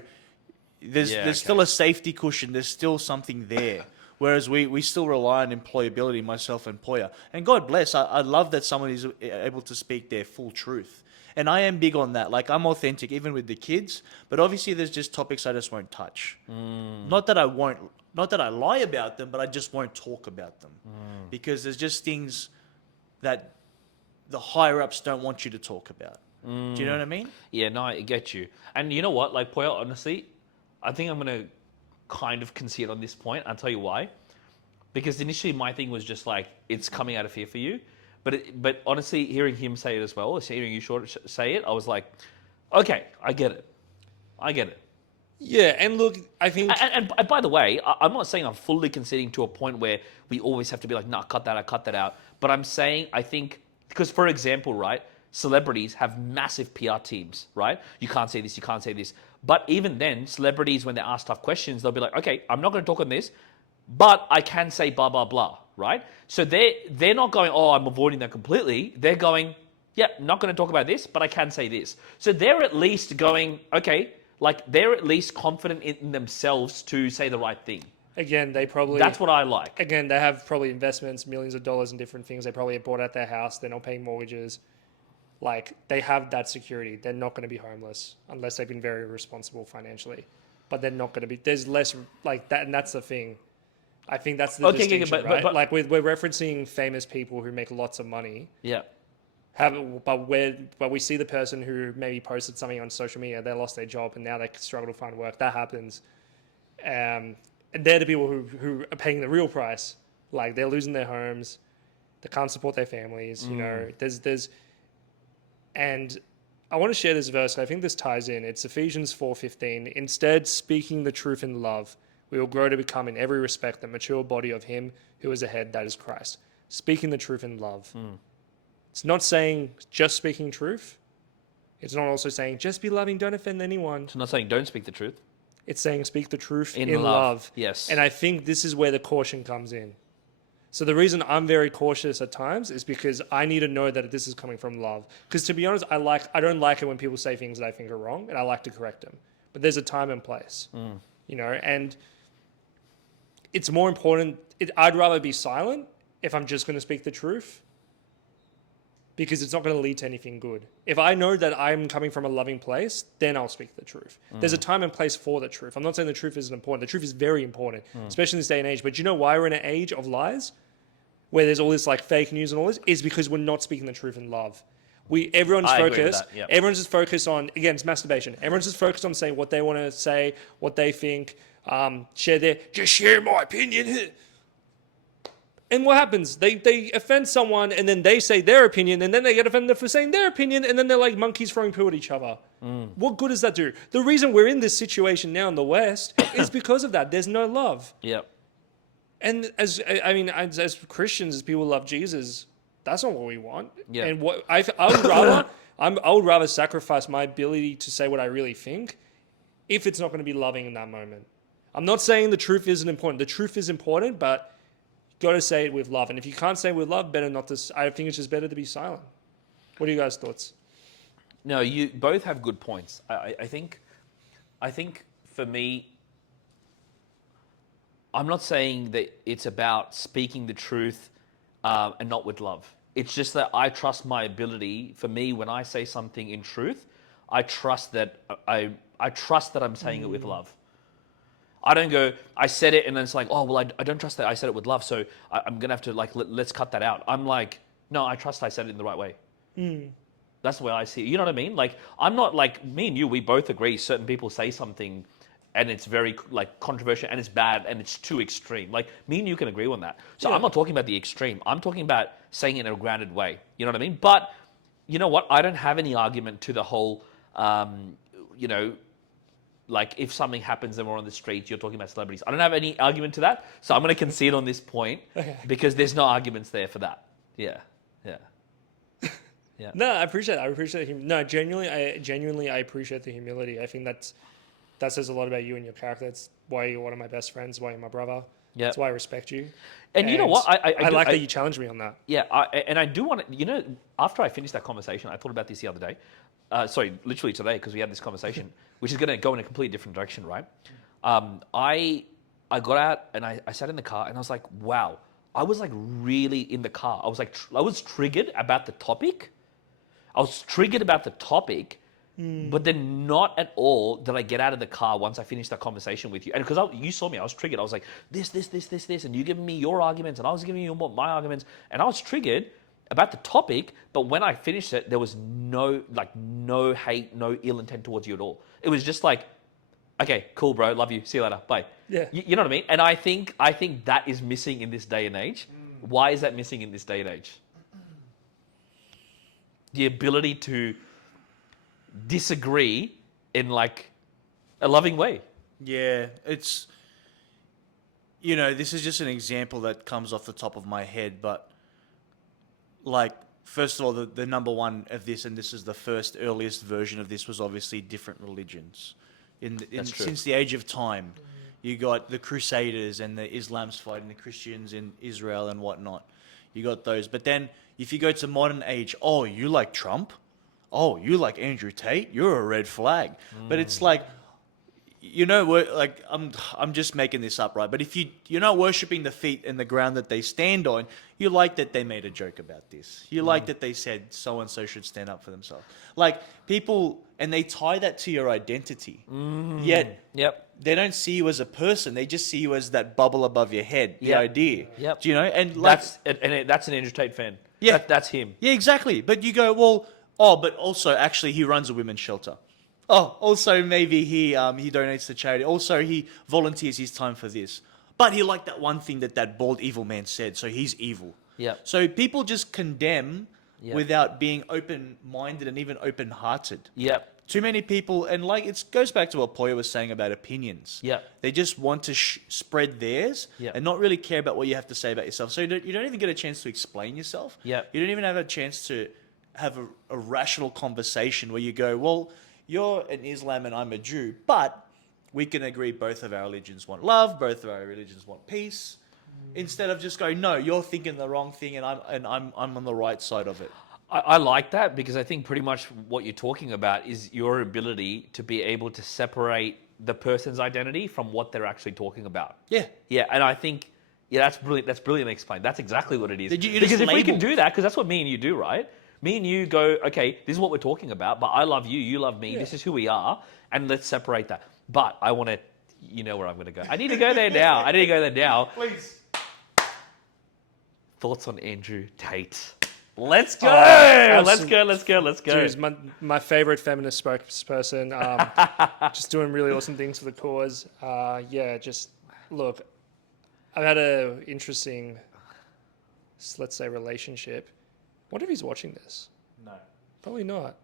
there's still a safety cushion. There's still something there. Whereas we still rely on employability, myself and Poya. And God bless, I love that someone is able to speak their full truth. And I am big on that. Like, I'm authentic, even with the kids. But obviously, there's just topics I just won't touch. Not that I lie about them, but I just won't talk about them. Because there's just things that the higher ups don't want you to talk about. Do you know what I mean? Yeah, no, I get you. And you know what? Like, Poya, honestly, I think I'm going to kind of concede on this point. I'll tell you why. Because initially my thing was just like, it's coming out of fear for you. But honestly, hearing him say it as well, hearing you say it, I was like, okay, I get it. I get it. Yeah, and look, I think... And by the way, I'm not saying I'm fully conceding to a point where we always have to be like, nah, cut that out. But I'm saying, I think, because for example, right, celebrities have massive PR teams, right? You can't say this, you can't say this. But even then, celebrities, when they're asked tough questions, they'll be like, okay, I'm not going to talk on this, but I can say blah, blah, blah, right? So they're not going, oh, I'm avoiding that completely. They're going, yeah, not going to talk about this, but I can say this. So they're at least going, okay, like they're at least confident in themselves to say the right thing. Again, they probably... That's what I like. Again, they have probably investments, millions of dollars in different things. They probably have bought out their house. They're not paying mortgages. Like, they have that security. They're not going to be homeless unless they've been very responsible financially. But they're not going to be... There's less... Like, that, and that's the thing. I think that's the distinction, right? But like, we're referencing famous people who make lots of money. Yeah. But we see the person who maybe posted something on social media, they lost their job, and now they struggle to find work. That happens. And they're the people who are paying the real price. Like, they're losing their homes. They can't support their families. You know, there's... And I want to share this verse. I think this ties in. It's Ephesians 4:15. Instead, speaking the truth in love, we will grow to become in every respect the mature body of him who is ahead, that is Christ. Speaking the truth in love. It's not saying just speaking truth. It's not also saying just be loving, don't offend anyone. It's not saying don't speak the truth. It's saying speak the truth in love. love. Yes. And I think this is where the caution comes in. So the reason I'm very cautious at times is because I need to know that this is coming from love. Because to be honest, I don't like it when people say things that I think are wrong, and I like to correct them. But there's a time and place, you know, and it's more important. I'd rather be silent if I'm just going to speak the truth, because it's not going to lead to anything good. If I know that I'm coming from a loving place, then I'll speak the truth. There's a time and place for the truth. I'm not saying the truth isn't important. The truth is very important, especially in this day and age. But you know why we're in an age of lies, where there's all this like fake news and all this? Is because we're not speaking the truth in love. Everyone's focused. Yep. Everyone's just focused on, again, it's masturbation. Everyone's just focused on saying what they want to say, what they think, just share my opinion. And what happens? They offend someone, and then they say their opinion, and then they get offended for saying their opinion, and then they're like monkeys throwing poo at each other. What good does that do? The reason we're in this situation now in the West is because of that. There's no love. Yep. And as Christians, as people who love Jesus, that's not what we want. Yeah. And what I would rather sacrifice my ability to say what I really think if it's not going to be loving in that moment. I'm not saying the truth isn't important. The truth is important, but got to say it with love. And if you can't say it with love, better not to. I think it's just better to be silent. What are you guys' thoughts? No, you both have good points. I think for me, I'm not saying that it's about speaking the truth and not with love. It's just that I trust my ability. For me, when I say something in truth, I trust that I'm saying it with love. I don't go, I said it and then it's like, oh, well, I don't trust that I said it with love, so I'm going to have to, like, let's cut that out. I'm like, no, I trust I said it in the right way. That's the way I see it. You know what I mean? Like, I'm not like, me and you, we both agree certain people say something and it's very, like, controversial and it's bad and it's too extreme. Like, me and you can agree on that. So I'm not talking about the extreme. I'm talking about saying it in a grounded way. You know what I mean? But, you know what? I don't have any argument to the whole, you know, like if something happens and we're on the streets, you're talking about celebrities. I don't have any argument to that. So I'm going to concede on this point because there's no arguments there for that. Yeah. No, I appreciate it. No, genuinely, I appreciate the humility. I think that says a lot about you and your character. That's why you're one of my best friends, why you're my brother. Yeah. That's why I respect you. And you know what? I like that you challenged me on that. Yeah, and I do want to, you know, after I finished that conversation, I thought about this the other day. Literally today, because we had this conversation, which is going to go in a completely different direction, right? I got out and I sat in the car and I was like, wow. I was like really in the car. I was like, I was triggered about the topic. But then not at all did I get out of the car once I finished that conversation with you. And because you saw me, I was triggered. I was like, this, and you giving me your arguments and I was giving you my arguments. And I was triggered. about the topic, but when I finished it, there was no hate, no ill intent towards you at all. It was just like, okay, cool, bro, love you, see you later, bye. Yeah. You know what I mean? And I think that is missing in this day and age. Why is that missing in this day and age? The ability to disagree in like a loving way. Yeah, it's, you know, this is just an example that comes off the top of my head, but like, first of all, the number one of this, and this is the first earliest version of this, was obviously different religions. Since the age of time, you got the Crusaders and the Islams fighting the Christians in Israel and whatnot. You got those. But then if you go to modern age, oh, you like Trump? Oh, you like Andrew Tate? You're a red flag. But it's like, you know, like I'm just making this up, right? But if you're not worshipping the feet and the ground that they stand on, you like that they made a joke about this. You like that they said so and so should stand up for themselves. Like people, and they tie that to your identity. Yet, they don't see you as a person. They just see you as that bubble above your head, the idea. Do you know? And like that's an Andrew Tate fan. Yeah, that's him. Yeah, exactly. But you go, well, oh, but also actually he runs a women's shelter. Oh, also maybe he donates to charity. Also he volunteers his time for this. But he liked that one thing that bald evil man said, so he's evil. Yeah. So people just condemn without being open-minded and even open-hearted. Yeah. Too many people, and like it goes back to what Poya was saying about opinions. Yeah. They just want to spread theirs and not really care about what you have to say about yourself. So you don't even get a chance to explain yourself. Yeah. You don't even have a chance to have a rational conversation where you go, well, you're an Islam and I'm a Jew, but we can agree both of our religions want love, both of our religions want peace. Instead of just going, no, you're thinking the wrong thing and I'm on the right side of it. I like that because I think pretty much what you're talking about is your ability to be able to separate the person's identity from what they're actually talking about. Yeah. Yeah, and I think, that's brilliant. That's brilliantly explained. That's exactly what it is. You because if we can label- do that, because that's what me and you do, right? Me and you go, okay, this is what we're talking about, but I love you, you love me, this is who we are, and let's separate that. But I want to, you know where I'm going to go. I need to go there now. Please. Thoughts on Andrew Tate? Let's go! Let's go. He's my favorite feminist spokesperson. Just doing really awesome things for the cause. Just look, I've had a interesting, let's say, relationship. What if he's watching this? No. Probably not.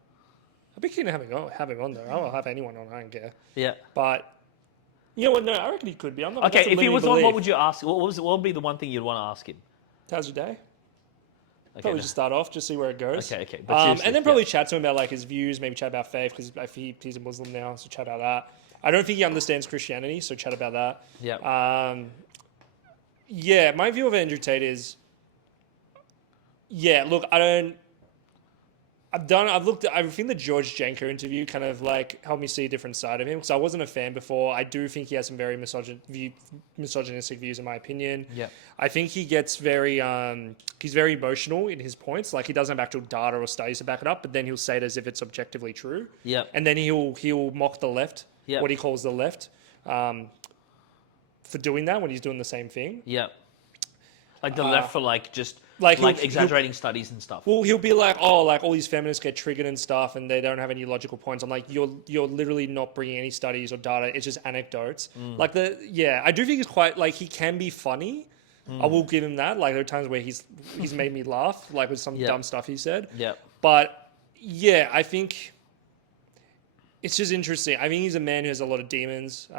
I'd be keen to have him on though. I'll have anyone on. I don't care. Yeah. But you know what? No, I reckon he could be. I'm not. Okay, if he was on, what would you ask? What would be the one thing you'd want to ask him? How's your day? Okay, Probably just start off, just see where it goes. Okay. And then probably chat to him about like his views, maybe chat about faith because he's a Muslim now, so chat about that. I don't think he understands Christianity, so chat about that. Yeah. My view of Andrew Tate is, look, I think the George Janko interview kind of like helped me see a different side of him because I wasn't a fan before. I do think he has some very misogynistic views in my opinion. Yeah. I think he gets he's very emotional in his points. Like he doesn't have actual data or studies to back it up, but then he'll say it as if it's objectively true. Yeah. And then he'll mock the left, Yeah. what he calls the left, for doing that when he's doing the same thing. Yeah. Like the left for like just like exaggerating studies and stuff. Well, he'll be like, oh, like all these feminists get triggered and stuff, and they don't have any logical points. I'm like, you're literally not bringing any studies or data. It's just anecdotes. Like I do think he's quite like he can be funny. I will give him that. Like there are times where he's made me laugh, like with some dumb stuff he said. Yeah. But I think it's just interesting. I think he's a man who has a lot of demons.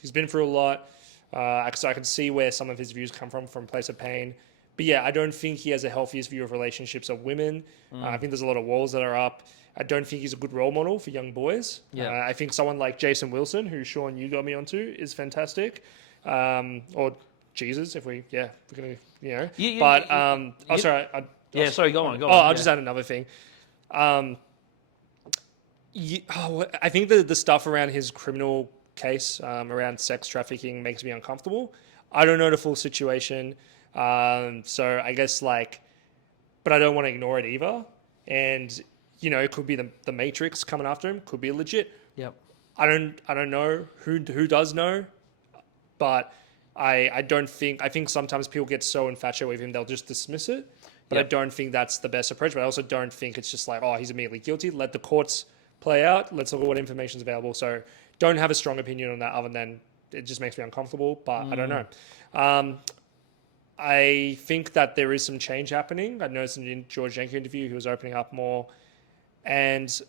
He's been through a lot. So I can see where some of his views come from a place of pain. But I don't think he has the healthiest view of relationships of women. I think there's a lot of walls that are up. I don't think he's a good role model for young boys. Yeah. I think someone like Jason Wilson, who Sean, you got me onto, is fantastic. Or Jesus, if we're going to, sorry, go on. I'll just add another thing. I think the stuff around his criminal case around sex trafficking makes me uncomfortable. I don't know the full situation. So I guess but I don't want to ignore it either. And, it could be the Matrix coming after him, could be legit. Yep. I don't know who does know, but I think sometimes people get so infatuated with him, they'll just dismiss it. But I don't think that's the best approach. But I also don't think it's just like, oh, he's immediately guilty. Let the courts play out. Let's look at what information is available. So don't have a strong opinion on that other than it just makes me uncomfortable. But I don't know. I think that there is some change happening. I noticed in the George Jenker interview, he was opening up more. And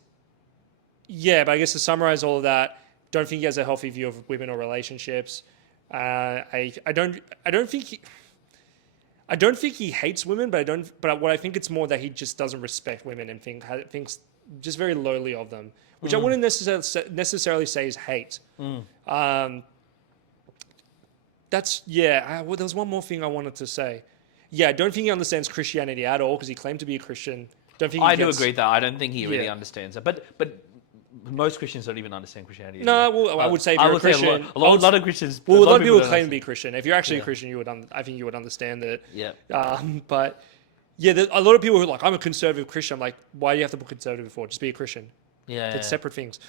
yeah, but I guess to summarize all of that, don't think he has a healthy view of women or relationships. I don't think he hates women, but what I think it's more that he just doesn't respect women and thinks just very lowly of them, which I wouldn't necessarily say is hate. There was one more thing I wanted to say. Yeah, I don't think he understands Christianity at all because he claimed to be a Christian. I do agree with that. I don't think he really understands it. But most Christians don't even understand Christianity. No, well, I would say if you're a Christian, a lot of Christians. Well, a lot of people claim to be Christian. If you're actually a Christian, I think you would understand it. Yeah. But yeah, a lot of people who are like, I'm a conservative Christian. I'm like, why do you have to put conservative for? Just be a Christian. Yeah. It's separate things.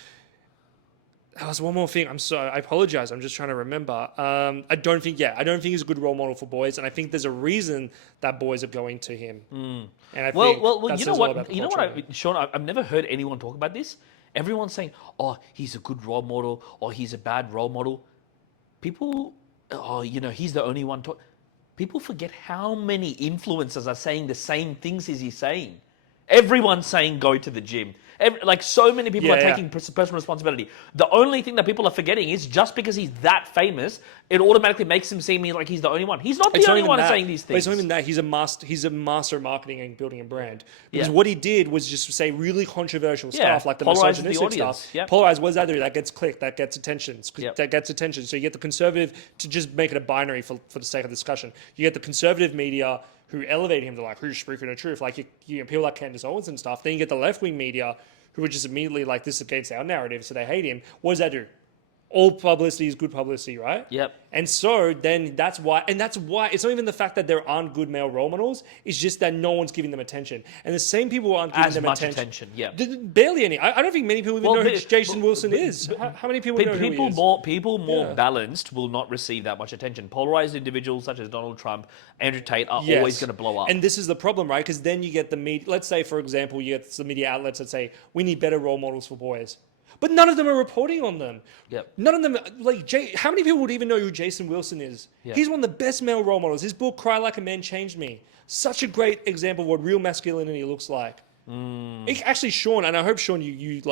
There was one more thing. I apologize. I'm just trying to remember. I don't think he's a good role model for boys, and I think there's a reason that boys are going to him. And I think you know what? Sean, I've never heard anyone talk about this. Everyone's saying, "Oh, he's a good role model," or "He's a bad role model." People, he's the only one. People forget how many influencers are saying the same things as he's saying. Everyone's saying go to the gym. So many people are taking personal responsibility. The only thing that people are forgetting is just because he's that famous, it automatically makes him seem like he's the only one. He's not the only one saying these things. But it's not even that. He's a master of marketing and building a brand. Because what he did was just say really controversial stuff, like the misogynistic stuff. Yep. Polarize, what does that do? That gets clicked. That gets attention. That gets attention. So you get the conservative to just make it a binary for the sake of discussion. You get the conservative media who elevate him to like, who's speaking the truth? Like people like Candace Owens and stuff. Then you get the left-wing media who are just immediately like, this is against our narrative, so they hate him. What does that do? All publicity is good publicity, right? Yep. And so then that's why it's not even the fact that there aren't good male role models, it's just that no one's giving them attention. And the same people aren't giving them attention. Yeah. Barely any. I don't think many people even know who Jason Wilson is. How many people know who he is? People more balanced will not receive that much attention. Polarized individuals such as Donald Trump, Andrew Tate are always going to blow up. And this is the problem, right? Because then you get the media. Let's say, for example, you get the media outlets that say, we need better role models for boys. But none of them are reporting on them. Yep. None of them, how many people would even know who Jason Wilson is? Yep. He's one of the best male role models. His book, Cry Like a Man, changed me. Such a great example of what real masculinity looks like. Actually, Sean, and I hope, Sean, you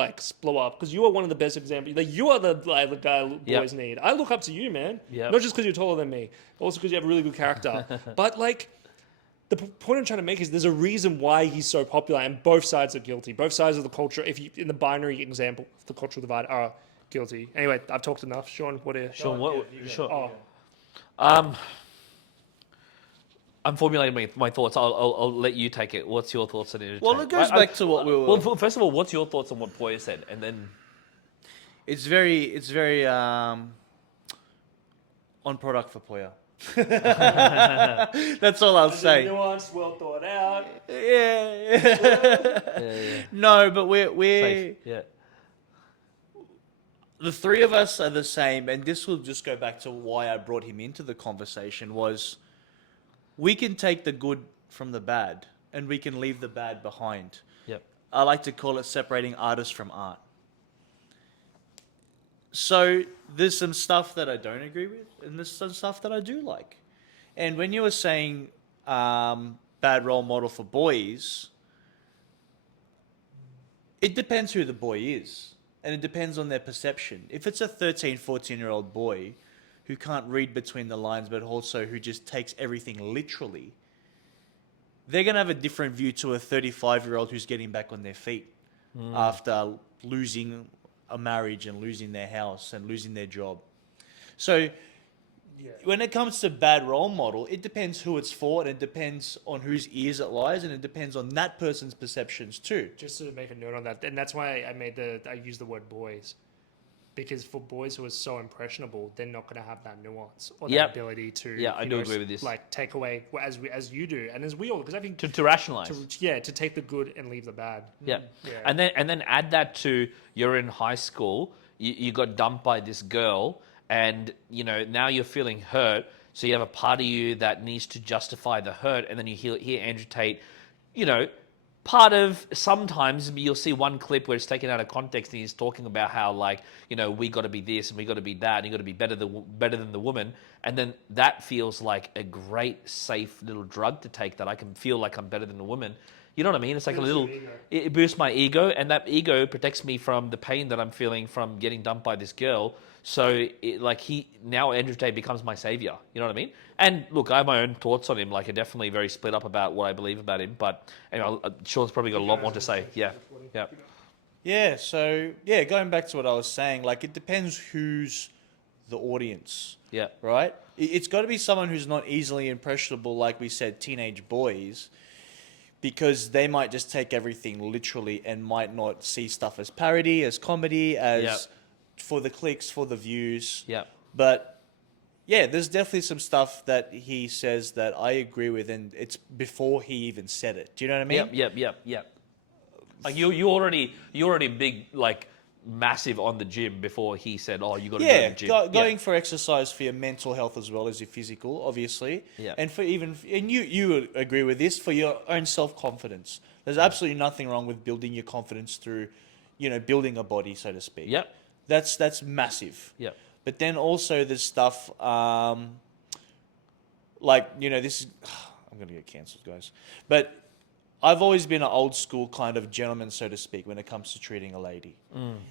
blow up, because you are one of the best examples. You are the guy boys need. I look up to you, man. Yep. Not just because you're taller than me, also because you have a really good character. But, the point I'm trying to make is there's a reason why he's so popular, and both sides are guilty. Both sides of the culture, in the binary example of the cultural divide, are guilty. Anyway, I've talked enough. Sean, what are you? Sean, Sure. I'm formulating my thoughts. I'll let you take it. What's your thoughts on it? Well, it goes back to what we were... Well, first of all, what's your thoughts on what Poya said? And then... It's very on product for Poya. That's all I'll say. Nuanced, well thought out. Yeah. No, but we're yeah. The three of us are the same, and this will just go back to why I brought him into the conversation. Was we can take the good from the bad, and we can leave the bad behind. Yep. I like to call it separating artist from art. So there's some stuff that I don't agree with, and there's some stuff that I do like. And when you were saying bad role model for boys, it depends who the boy is, and it depends on their perception. If it's a 13, 14-year-old boy who can't read between the lines, but also who just takes everything literally, they're going to have a different view to a 35-year-old who's getting back on their feet after losing a marriage and losing their house and losing their job. So when it comes to bad role model, it depends who it's for, and it depends on whose ears it lies, and it depends on that person's perceptions too. Just to make a note on that, and that's why I used the word boys, because for boys who are so impressionable, they're not going to have that nuance or that ability to. Yeah, I do agree with this. Take away as you do, and as we all, because I think to rationalize. To take the good and leave the bad. Yeah. And then add that to you're in high school, you got dumped by this girl, and now you're feeling hurt. So you have a part of you that needs to justify the hurt, and then you hear Andrew Tate, part of sometimes you'll see one clip where it's taken out of context and he's talking about how we got to be this and we got to be that and you got to be better than the woman, and then that feels like a great safe little drug to take that I can feel like I'm better than the woman. You know what I mean? It's like it boosts my ego, and that ego protects me from the pain that I'm feeling from getting dumped by this girl. So now Andrew Tate becomes my savior. You know what I mean? And look, I have my own thoughts on him. Like, I'm definitely very split up about what I believe about him. But anyway, Sean's probably got a lot more to say. Yeah. Yeah. So going back to what I was saying, like, it depends who's the audience. Yeah. Right. It's got to be someone who's not easily impressionable, like we said, teenage boys. Because they might just take everything literally and might not see stuff as parody, as comedy, as for the clicks, for the views. Yeah. But yeah, there's definitely some stuff that he says that I agree with, and it's before he even said it. Do you know what I mean? Yep. Like you already big, like, massive on the gym before he said, "Oh, you got to go to the gym." Going for exercise for your mental health as well as your physical, obviously. Yeah. And you agree with this, for your own self-confidence. There's absolutely nothing wrong with building your confidence through, building a body, so to speak. Yep. That's massive. Yep. But then also there's stuff this is I'm going to get cancelled, guys. But I've always been an old school kind of gentleman, so to speak, when it comes to treating a lady.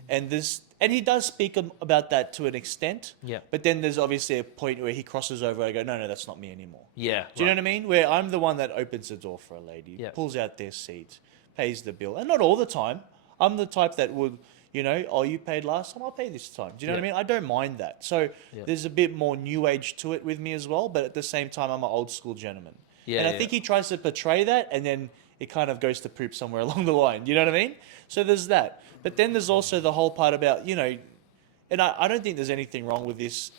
And he does speak about that to an extent. Yeah. But then there's obviously a point where he crosses over and I go, no, that's not me anymore. Yeah. Do you know what I mean? Where I'm the one that opens the door for a lady, pulls out their seat, pays the bill. And not all the time. I'm the type that would, you paid last time, I'll pay this time. Do you know what I mean? I don't mind that. So there's a bit more new age to it with me as well. But at the same time, I'm an old school gentleman. Yeah, and I think he tries to portray that, and then it kind of goes to poop somewhere along the line. You know what I mean? So there's that. But then there's also the whole part about, and I don't think there's anything wrong with this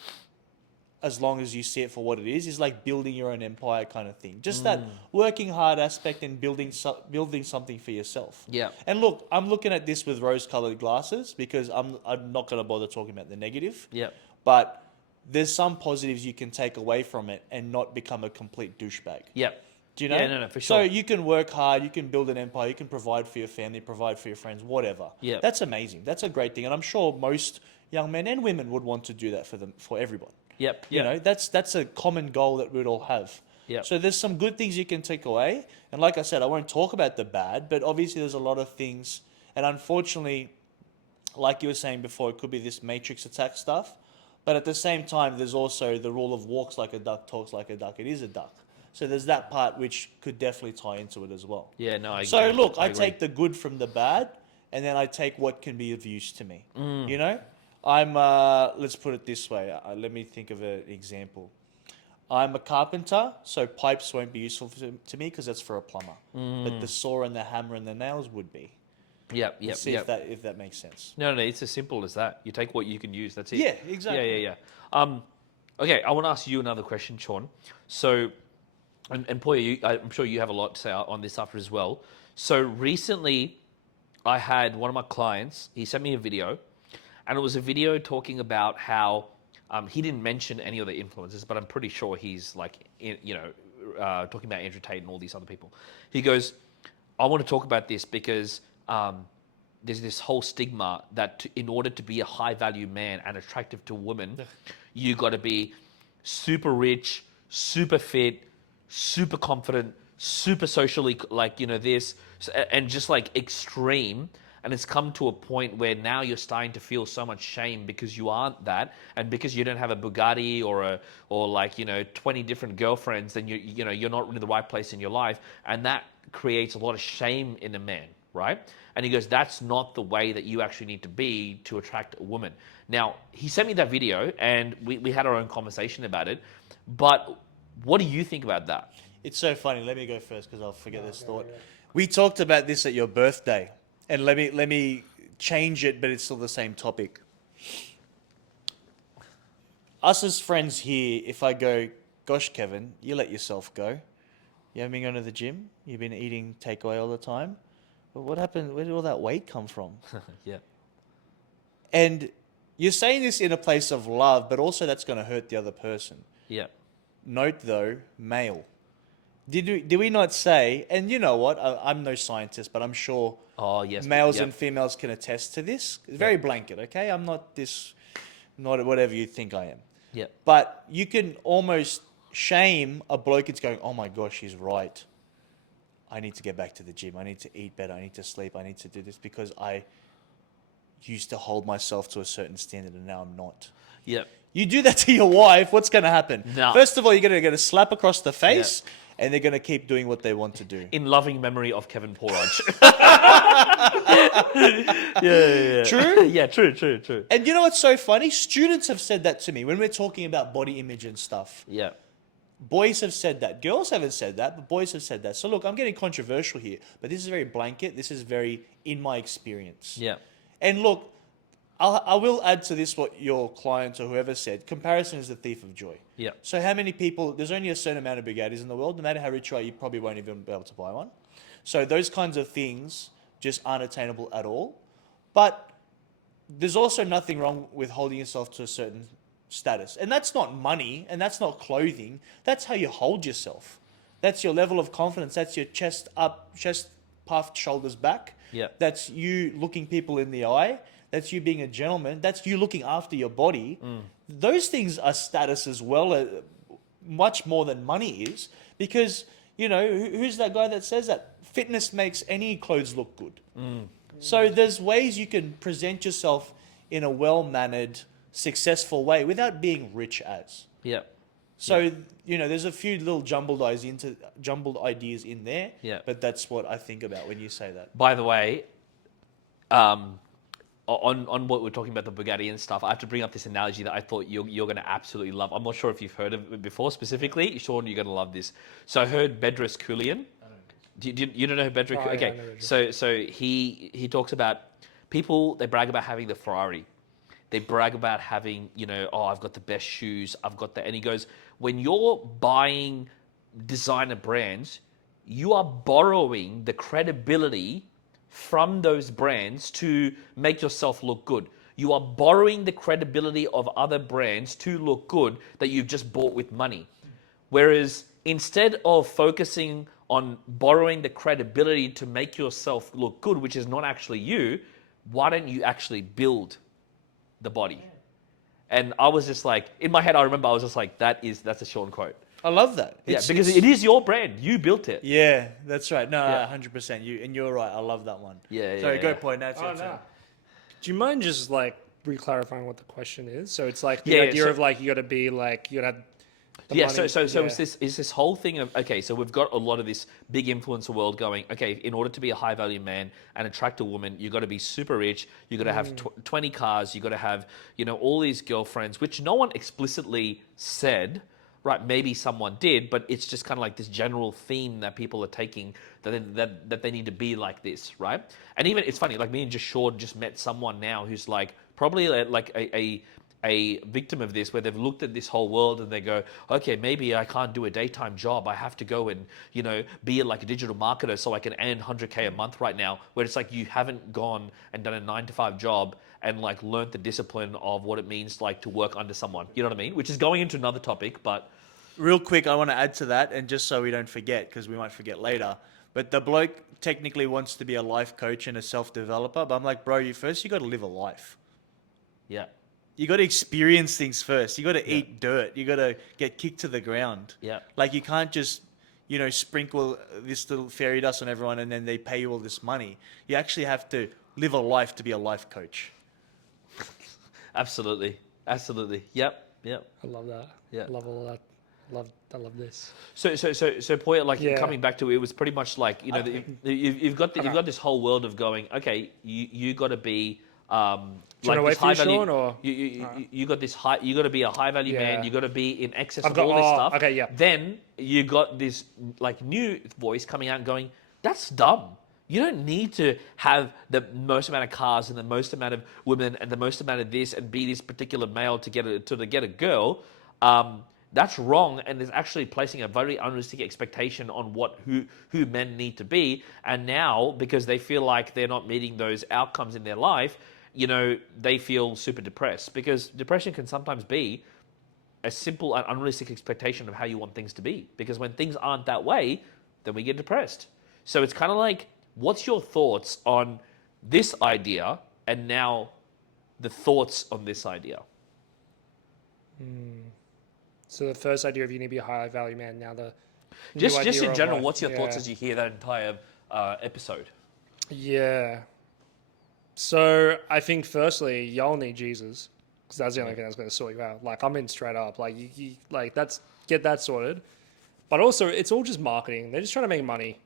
as long as you see it for what it is like building your own empire kind of thing. Just that working hard aspect and building something for yourself. Yeah. And look, I'm looking at this with rose-colored glasses because I'm not going to bother talking about the negative. Yeah. But there's some positives you can take away from it and not become a complete douchebag. Yep. Do you know? Yeah, no, for sure. So you can work hard, you can build an empire, you can provide for your family, provide for your friends, whatever. Yeah. That's amazing. That's a great thing. And I'm sure most young men and women would want to do that for everyone. Yep. You know, that's a common goal that we'd all have. Yep. So there's some good things you can take away. And like I said, I won't talk about the bad, but obviously there's a lot of things. And unfortunately, like you were saying before, it could be this matrix attack stuff. But at the same time, there's also the rule of walks like a duck, talks like a duck. It is a duck. So there's that part which could definitely tie into it as well. Yeah, no, I agree. So look, I agree. take the good from the bad, and then I take what can be of use to me. You know, let's put it this way. Let me think of an example. I'm a carpenter, so pipes won't be useful to me because that's for a plumber. But the saw and the hammer and the nails would be. Yep. Let's see if that makes sense. No, it's as simple as that. You take what you can use. That's it. Yeah, exactly. Yeah. Okay, I want to ask you another question, Sean. So, and Poya, I'm sure you have a lot to say on this after as well. So recently, I had one of my clients. He sent me a video, and it was a video talking about how he didn't mention any of the influencers, but I'm pretty sure he's talking about Andrew Tate and all these other people. He goes, I want to talk about this because there's this whole stigma that in order to be a high-value man and attractive to women, you got to be super rich, super fit, super confident, super socially, and just like extreme. And it's come to a point where now you're starting to feel so much shame because you aren't that, and because you don't have a Bugatti or 20 different girlfriends, then you're not in the right place in your life, and that creates a lot of shame in a man, right? And he goes, that's not the way that you actually need to be to attract a woman. Now, he sent me that video, and we had our own conversation about it, but what do you think about that? It's so funny. Let me go first because I'll forget this thought. Yeah. We talked about this at your birthday, and let me change it, but it's still the same topic. Us as friends here, if I go, gosh, Kevin, you let yourself go. You haven't been going to the gym. You've been eating takeaway all the time. But what happened? Where did all that weight come from? Yeah. And you're saying this in a place of love, but also that's going to hurt the other person. Yeah. note though, male. Did we not say? And you know what? I'm no scientist, but I'm sure Oh, yes. males Yep. and females can attest to this. It's very blanket, okay? I'm not whatever you think I am. Yep. But you can almost shame a bloke that's going, oh my gosh, he's right. I need to get back to the gym. I need to eat better. I need to sleep. I need to do this because I used to hold myself to a certain standard and now I'm not. Yep. You do that to your wife, what's going to happen? No. First of all, you're going to get a slap across the face and they're going to keep doing what they want to do. In loving memory of Kevin Porridge. yeah. True? Yeah, true. And you know what's so funny? Students have said that to me when we're talking about body image and stuff. Yeah. Boys have said that. Girls haven't said that, but boys have said that. So look, I'm getting controversial here, but this is very blanket. This is very in my experience. Yeah. And look, I will add to this what your clients or whoever said. Comparison is the thief of joy. Yeah. So how many people, there's only a certain amount of Bugattis in the world. No matter how rich you are, you probably won't even be able to buy one. So those kinds of things just aren't attainable at all. But there's also nothing wrong with holding yourself to a certain status. And that's not money and that's not clothing. That's how you hold yourself. That's your level of confidence. That's your chest up, chest puffed, shoulders back. Yeah. That's you looking people in the eye. That's you being a gentleman. That's you looking after your body. Those things are status as well, much more than money is. Because, you know, who's that guy that says that? Fitness makes any clothes look good. So there's ways you can present yourself in a well-mannered, successful way without being rich as. Yeah. So, you know, there's a few little jumbled ideas in there. Yeah. But that's what I think about when you say that. By the way, on what we're talking about, the Bugatti and stuff, I have to bring up this analogy that I thought you're going to absolutely love. I'm not sure if you've heard of it before specifically. Sean, you're going to love this. So I heard Bedros Keuilian. You don't know who Bedros Keuilian? Okay, so he talks about people, they brag about having the Ferrari. They brag about having, you know, oh, I've got the best shoes, I've got the... And he goes, when you're buying designer brands, you are borrowing the credibility from those brands to make yourself look good. You are borrowing the credibility of other brands to look good that you've just bought with money. Whereas instead of focusing on borrowing the credibility to make yourself look good, which is not actually you, why don't you actually build the body? And I was just like, in my head, I remember I was just like, that's a Sean quote. I love that. Because it is your brand. You built it. Yeah, that's right. No, Yeah. 100%. You're right. I love that one. Yeah, Sorry, go yeah. point. That's your turn. Do you mind just like re-clarifying what the question is? So it's like the Yeah, idea so- of like you got to be like you got to have the Yeah, money. so it's this whole thing of, okay, so we've got a lot of this big influencer world going, okay, in order to be a high value man and attract a woman, you got to be super rich, you got to have 20 cars, you got to have, you know, all these girlfriends, which no one explicitly said, right? Maybe someone did, but it's just kind of like this general theme that people are taking that they need to be like this, right? And even, it's funny, like me and Sean just met someone now who's like probably like a victim of this, where they've looked at this whole world and they go, okay, maybe I can't do a daytime job. I have to go and, you know, be like a digital marketer so I can earn 100K a month right now, where it's like you haven't gone and done a 9-to-5 job and like learnt the discipline of what it means like to work under someone. You know what I mean? Which is going into another topic, but... Real quick, I want to add to that, and just so we don't forget, because we might forget later, but the bloke technically wants to be a life coach and a self-developer, but I'm like, bro, you got to live a life. Yeah. You got to experience things first. You got to eat dirt. You got to get kicked to the ground. Yeah. Like you can't just, you know, sprinkle this little fairy dust on everyone and then they pay you all this money. You actually have to live a life to be a life coach. Absolutely. Yep. I love that. Yeah. I love all that. I love this. So Poya, like coming back to it, it was pretty much like, you know, you've got this whole world of going, okay, you got to be like wait this for high you, value. Sean, or? You got this high. You got to be a high value man. You got to be in excess of all this stuff. Okay, yeah. Then you got this like new voice coming out and going, that's dumb. You don't need to have the most amount of cars and the most amount of women and the most amount of this and be this particular male to get a girl. That's wrong, and is actually placing a very unrealistic expectation on who men need to be. And now, because they feel like they're not meeting those outcomes in their life, you know, they feel super depressed, because depression can sometimes be a simple and unrealistic expectation of how you want things to be. Because when things aren't that way, then we get depressed. So it's kind of like, what's your thoughts on this idea and now the thoughts on this idea? So the first idea of you need to be a high value man. Now the Just idea in of, general, like, what's your thoughts as you hear that entire episode? Yeah. So I think firstly, y'all need Jesus because that's the only thing that's going to sort you out. Like I'm in straight up. Like you like that's get that sorted. But also, it's all just marketing. They're just trying to make money.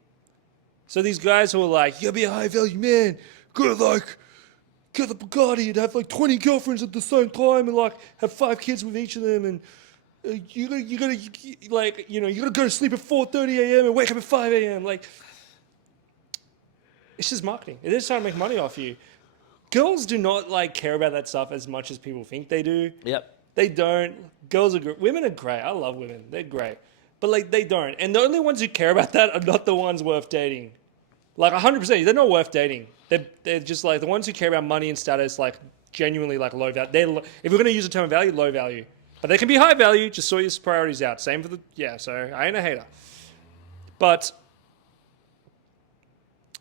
So these guys who are like, you gotta be a high value man, gotta get the Bugatti and have like 20 girlfriends at the same time and like have 5 kids with each of them and you gotta go to sleep at 4:30 a.m. and wake up at 5 a.m. Like, it's just marketing. They're just trying to make money off you. Girls do not like care about that stuff as much as people think they do. Yep. They don't. Women are great. I love women. They're great. But like they don't. And the only ones who care about that are not the ones worth dating. Like 100%, they're not worth dating. They're just like the ones who care about money and status, like genuinely like low value. If we're going to use the term value, low value. But they can be high value, just sort your priorities out. Same for so I ain't a hater. But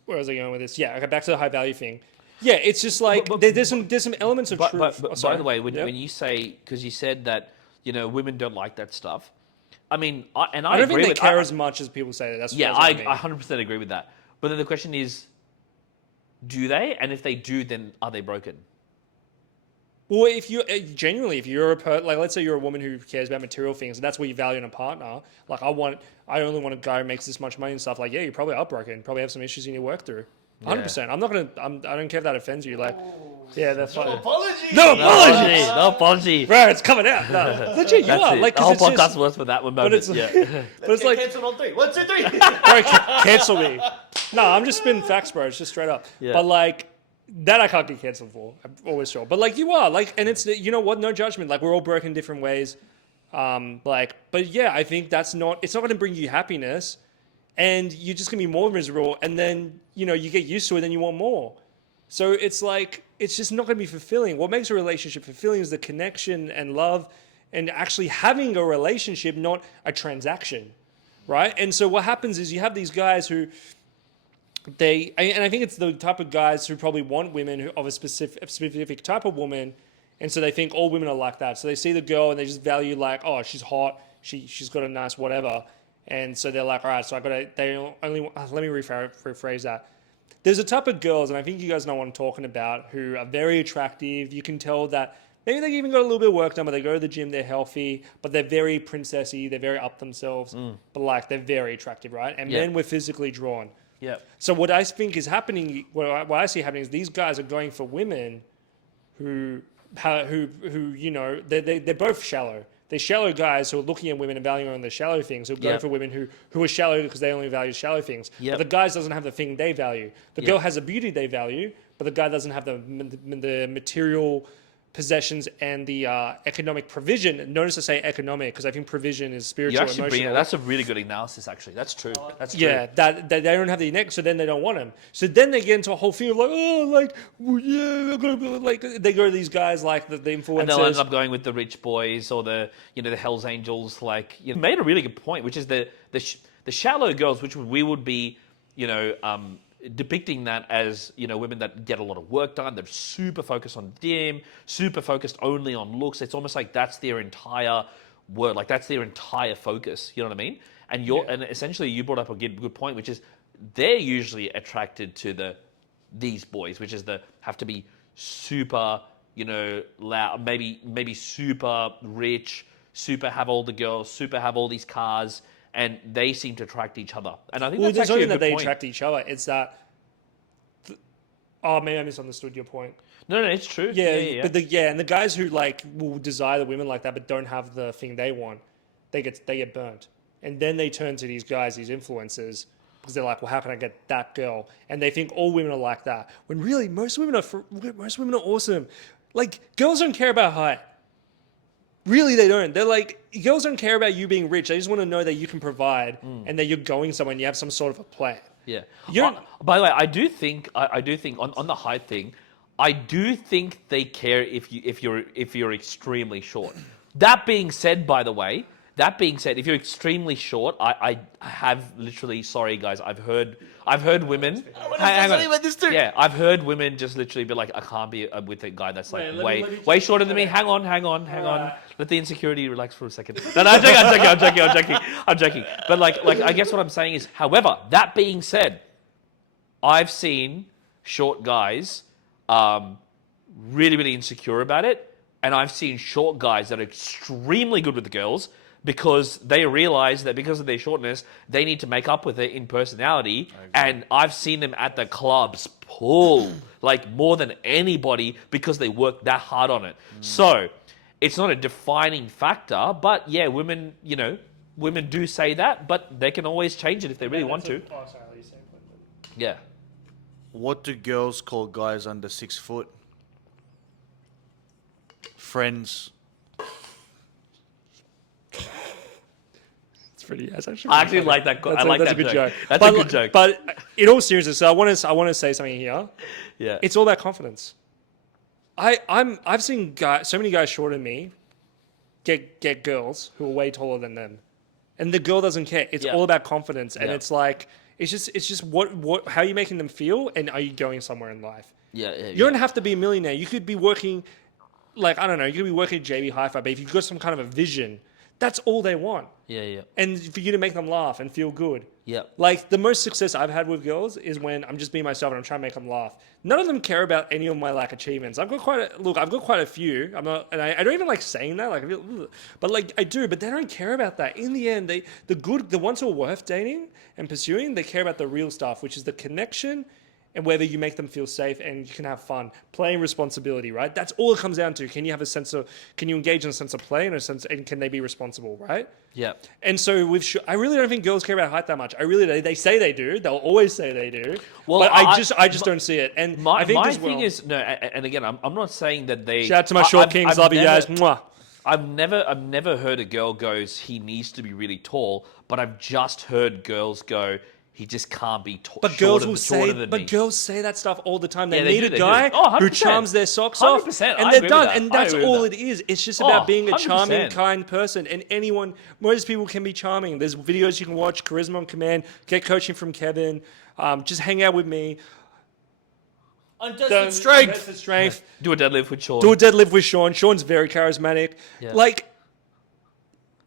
where was I going with this? Yeah, okay, back to the high value thing. Yeah, it's just like there's some elements of truth. But by the way, when you say, because you said that, women don't like that stuff. I mean, I don't agree think they care as much as people say that. That's yeah, what I mean. 100% agree with that. But then the question is, do they? And if they do, then are they broken? Well, if you genuinely, if you're like, let's say you're a woman who cares about material things, and that's what you value in a partner. Like, I only want a guy who makes this much money and stuff. Like, yeah, you probably are broken. Probably have some issues you need to work through. 100%. I'm not gonna. I don't care if that offends you. Like, yeah, that's fine. No apology. No apology. No apology. Bro, it's coming out. No, legit, you That's are. it. Like, the whole 'cause it's podcast just, was for that one but moment. it's, Yeah. but it's like, Cancel on 3. 1, 2, 3. bro, cancel me. No, I'm just spitting facts, bro. It's just straight up. Yeah. But like that, I can't get cancelled for. I'm always sure. But like you are, like, and it's you know what? No judgment. Like we're all broken in different ways. But yeah, I think it's not going to bring you happiness, and you're just gonna be more miserable. And then you get used to it, and you want more. So it's like it's just not going to be fulfilling. What makes a relationship fulfilling is the connection and love, and actually having a relationship, not a transaction. Right? And so what happens is you have these guys who and I think it's the type of guys who probably want women of a specific type of woman, and so they think all women are like that. So they see the girl and they just value like, oh, she's hot, she's got a nice whatever, and so they're like, all right, so let me rephrase that. There's a type of girls, and I think you guys know what I'm talking about, who are very attractive. You can tell that maybe they even got a little bit of work done, but they go to the gym, they're healthy, but they're very princessy, they're very up themselves, but like they're very attractive, right? And men were physically drawn. Yeah. So what I think is happening, what I see happening is these guys are going for women who they're both shallow. They're shallow guys who are looking at women and valuing on the shallow things, who are going for women who are shallow because they only value shallow things. But the guy doesn't have the thing they value. The girl has a beauty they value, but the guy doesn't have the material possessions and the economic provision. Notice I say economic because I think provision is spiritual, emotional. That's a really good analysis, actually. That's true. That's true. Yeah, that they don't have the neck, so then they don't want him. So then they get into a whole thing of like, they go to these guys like the influencers. And they'll end up going with the rich boys or the Hells Angels. Like, you made a really good point, which is the shallow girls, which we would be, depicting that as women that get a lot of work done. They're super focused on gym, super focused only on looks. It's almost like that's their entire word, like that's their entire focus. You know what I mean? And and essentially you brought up a good point, which is they're usually attracted to these boys, which is have to be super loud, maybe super rich, super have all the girls, super have all these cars. And they seem to attract each other. And I think that's actually a good point. They attract each other. It's that... maybe I misunderstood your point. No, it's true. Yeah. But and the guys who like will desire the women like that but don't have the thing they want, they get burnt. And then they turn to these guys, these influencers, because they're like, well, how can I get that girl? And they think all women are like that. When really, most women are awesome. Like, girls don't care about height. Really, they don't. They're like, girls don't care about you being rich. They just want to know that you can provide and that you're going somewhere and you have some sort of a plan. Yeah. By the way, I do think on the height thing, I do think they care if you're extremely short. That being said, by the way, if you're extremely short, I have literally, sorry guys, I've heard women. Hang on. About this too. Yeah, I've heard women just literally be like, I can't be with a guy that's like Wait, let me way check. shorter than me. Okay. Hang on. Alright. Let the insecurity relax for a second. No, I'm joking. But like I guess what I'm saying is, however, that being said, I've seen short guys really, really insecure about it. And I've seen short guys that are extremely good with the girls because they realize that because of their shortness, they need to make up with it in personality. And I've seen them at the clubs pull like more than anybody because they work that hard on it. So it's not a defining factor, but yeah, women do say that, but they can always change it if they really want to. Yeah. What do girls call guys under 6 foot? Friends. It's pretty. That's actually. I actually like that. I like that's that a good joke. That's a good joke. But in all seriousness, so I want to say something here. Yeah. It's all about confidence. I've seen so many guys shorter than me get girls who are way taller than them, and the girl doesn't care. It's all about confidence, and it's like it's just what how are you making them feel, and are you going somewhere in life? Yeah. You don't have to be a millionaire. You could be working, like I don't know, you could be working at JB Hi-Fi, but if you've got some kind of a vision, that's all they want. Yeah. And for you to make them laugh and feel good. Yeah. Like the most success I've had with girls is when I'm just being myself and I'm trying to make them laugh. None of them care about any of my like achievements. I've got quite a few. I'm not, and I don't even like saying that. Like, but like I do. But they don't care about that. In the end, the ones who are worth dating and pursuing, they care about the real stuff, which is the connection. And whether you make them feel safe and you can have fun, playing responsibility, right? That's all it comes down to. Can you engage in a sense of play and can they be responsible, right? Yeah. And so I really don't think girls care about height that much. They say they do. They'll always say they do. Well, but I just don't see it. And My I think thing is no, and again, I'm not saying that they. Shout out to my short kings. Love you guys. Mwah. I've never heard a girl goes, he needs to be really tall, but I've just heard girls go, he just can't be tall. But girls girls say that stuff all the time. They need a guy who charms their socks off, 100%, and they're done. And that's all it is. It's just about being a 100%. charming, kind person. And most people can be charming. There's videos you can watch, Charisma on Command, get coaching from Kevin, just hang out with me. Untested Strength. Do a deadlift with Sean. Do a deadlift with Sean. Sean's very charismatic. Yeah.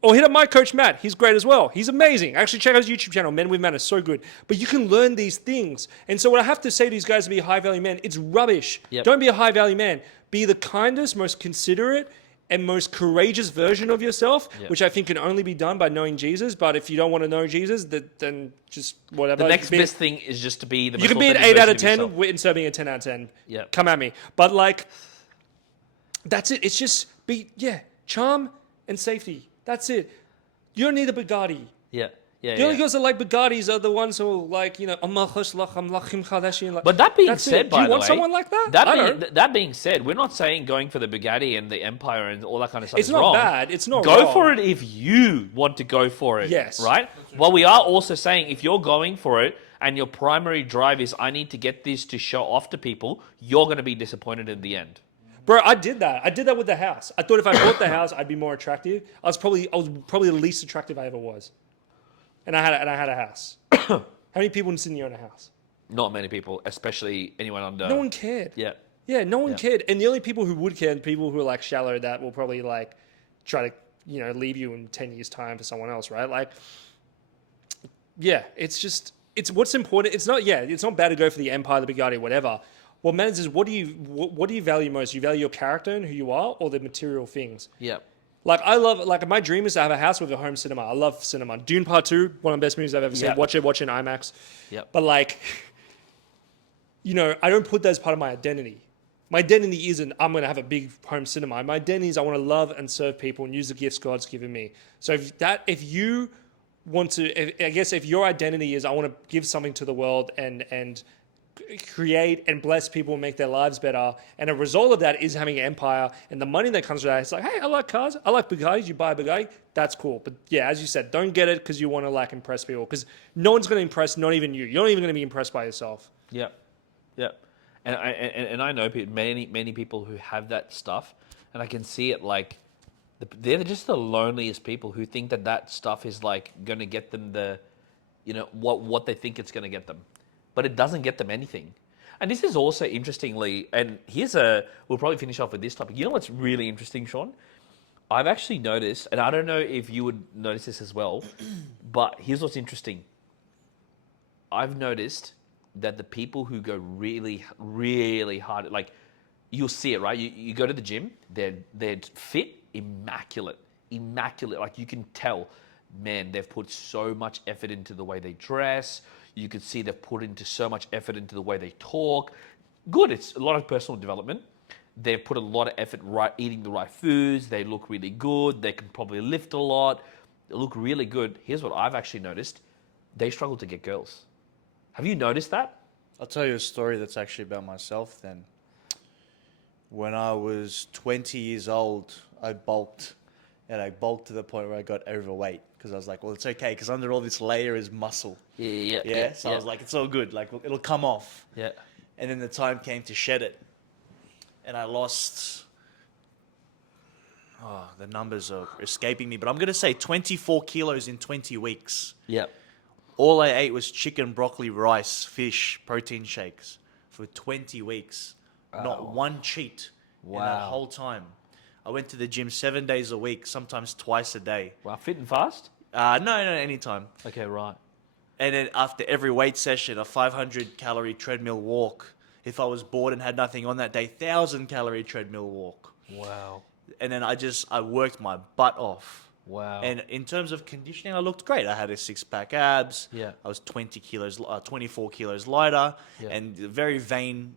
Or hit up my coach, Matt. He's great as well. He's amazing. Actually, check out his YouTube channel. Men with Men is so good. But you can learn these things. And so what I have to say to these guys to be high-value men, it's rubbish. Yep. Don't be a high-value man. Be the kindest, most considerate, and most courageous version of yourself, which I think can only be done by knowing Jesus. But if you don't want to know Jesus, then just whatever. The next best thing is just to be the most You can be an authentic 8 out of version 10 yourself. instead of being a 10 out of 10. Yep. Come at me. But that's it. It's just charm and safety. That's it. You don't need a Bugatti. Yeah. The only girls that like Bugattis are the ones who are like, I'm Kim Kardashian. But that being that's said, it. by do you the want way, someone like that? That being said, we're not saying going for the Bugatti and the Empire and all that kind of stuff It's is not wrong. bad. It's not Go wrong. for it if you want to go for it. Yes. Right? Well, we are also saying if you're going for it and your primary drive is I need to get this to show off to people, you're going to be disappointed in the end. Bro, I did that. I did that with the house. I thought if I bought the house, I'd be more attractive. I was probably the least attractive I ever was. And I had a house. How many people in Sydney own a house? Not many people, especially anyone under. No one cared. Yeah. Yeah, no one cared. And the only people who would care are people who are like shallow that will probably like try to, leave you in 10 years' time for someone else, right? Like, yeah, it's what's important. It's not bad to go for the Empire, the Bugatti, whatever. What matters is what do you value most? You value your character and who you are, or the material things? Yeah. My dream is to have a house with a home cinema. I love cinema. Dune Part 2, one of the best movies I've ever seen. Yep. Watch it in IMAX. Yep. But I don't put that as part of my identity. My identity isn't I'm going to have a big home cinema. My identity is I want to love and serve people and use the gifts God's given me. So if your identity is I want to give something to the world and create and bless people and make their lives better, and a result of that is having an empire and the money that comes with that, it's like, hey, I like cars, I like Bugattis, you buy a Bugatti, that's cool. But yeah, as you said, don't get it because you want to impress people, because no one's going to impress, not even you. You're not even going to be impressed by yourself. Yeah. And I know many people who have that stuff, and I can see it They're just the loneliest people who think that stuff is like going to get them what they think it's going to get them, but it doesn't get them anything. And this is also interestingly, and we'll probably finish off with this topic. You know what's really interesting, Sean? I've actually noticed, and I don't know if you would notice this as well, but here's what's interesting. I've noticed that the people who go really, really hard, like you'll see it, right? You go to the gym, they're fit, immaculate. Like you can tell, man, they've put so much effort into the way they dress. You can see they've put into so much effort into the way they talk. Good, it's a lot of personal development. They've put a lot of effort eating the right foods. They look really good. They can probably lift a lot. They look really good. Here's what I've actually noticed. They struggle to get girls. Have you noticed that? I'll tell you a story that's actually about myself then. When I was 20 years old, I bulked. And I bulked to the point where I got overweight. Because I was like, well, it's okay. Because under all this layer is muscle. Yeah. So I was like, it's all good. Like, it'll come off. Yeah. And then the time came to shed it. And I lost... Oh, the numbers are escaping me. But I'm going to say 24 kilos in 20 weeks. Yeah. All I ate was chicken, broccoli, rice, fish, protein shakes for 20 weeks. Wow. Not one cheat in that whole time. I went to the gym 7 days a week, sometimes twice a day. Wow, fit and fast? No, anytime. Okay, right. And then after every weight session, a 500-calorie treadmill walk. If I was bored and had nothing on that day, 1,000-calorie treadmill walk. Wow. And then I worked my butt off. Wow. And in terms of conditioning, I looked great. I had a six-pack abs. Yeah. I was 24 kilos lighter. Yeah. And a very vain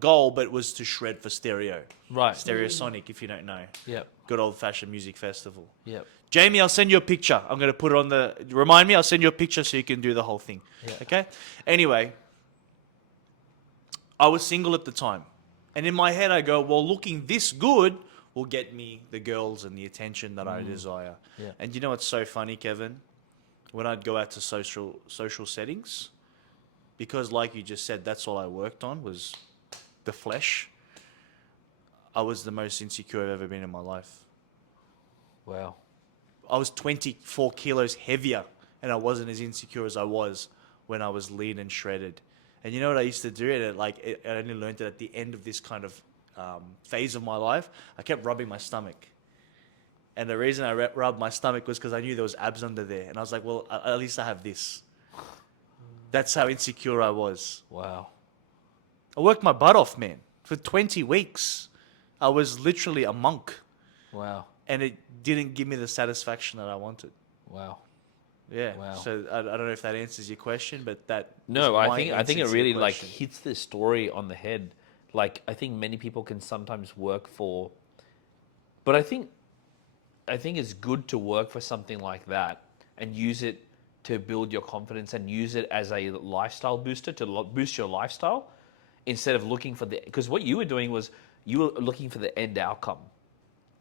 goal, but it was to shred for stereo. Right. Stereosonic, if you don't know. Yeah. Good old-fashioned music festival. Yeah. Jamie, I'll send you a picture. I'm going to put it on remind me, I'll send you a picture so you can do the whole thing. Yeah. Okay? Anyway, I was single at the time. And in my head, I go, well, looking this good will get me the girls and the attention that I desire. Yeah. And you know what's so funny, Kevin? When I'd go out to social settings, because like you just said, that's all I worked on was the flesh. I was the most insecure I've ever been in my life. Wow. I was 24 kilos heavier, and I wasn't as insecure as I was when I was lean and shredded. And you know what I used to do? And I only learned it at the end of this kind of phase of my life. I kept rubbing my stomach. And the reason I rubbed my stomach was because I knew there was abs under there. And I was like, well, at least I have this. That's how insecure I was. Wow. I worked my butt off, man. For 20 weeks, I was literally a monk. Wow. And it didn't give me the satisfaction that I wanted. Wow. Yeah. Wow. So I don't know if that answers your question, but that... No, is I my think answer it to your really like question. hits the story on the head. Like I think many people can sometimes work for, but I think it's good to work for something like that and use it to build your confidence and use it as a lifestyle booster to boost your lifestyle instead of looking for because what you were doing was you were looking for the end outcome.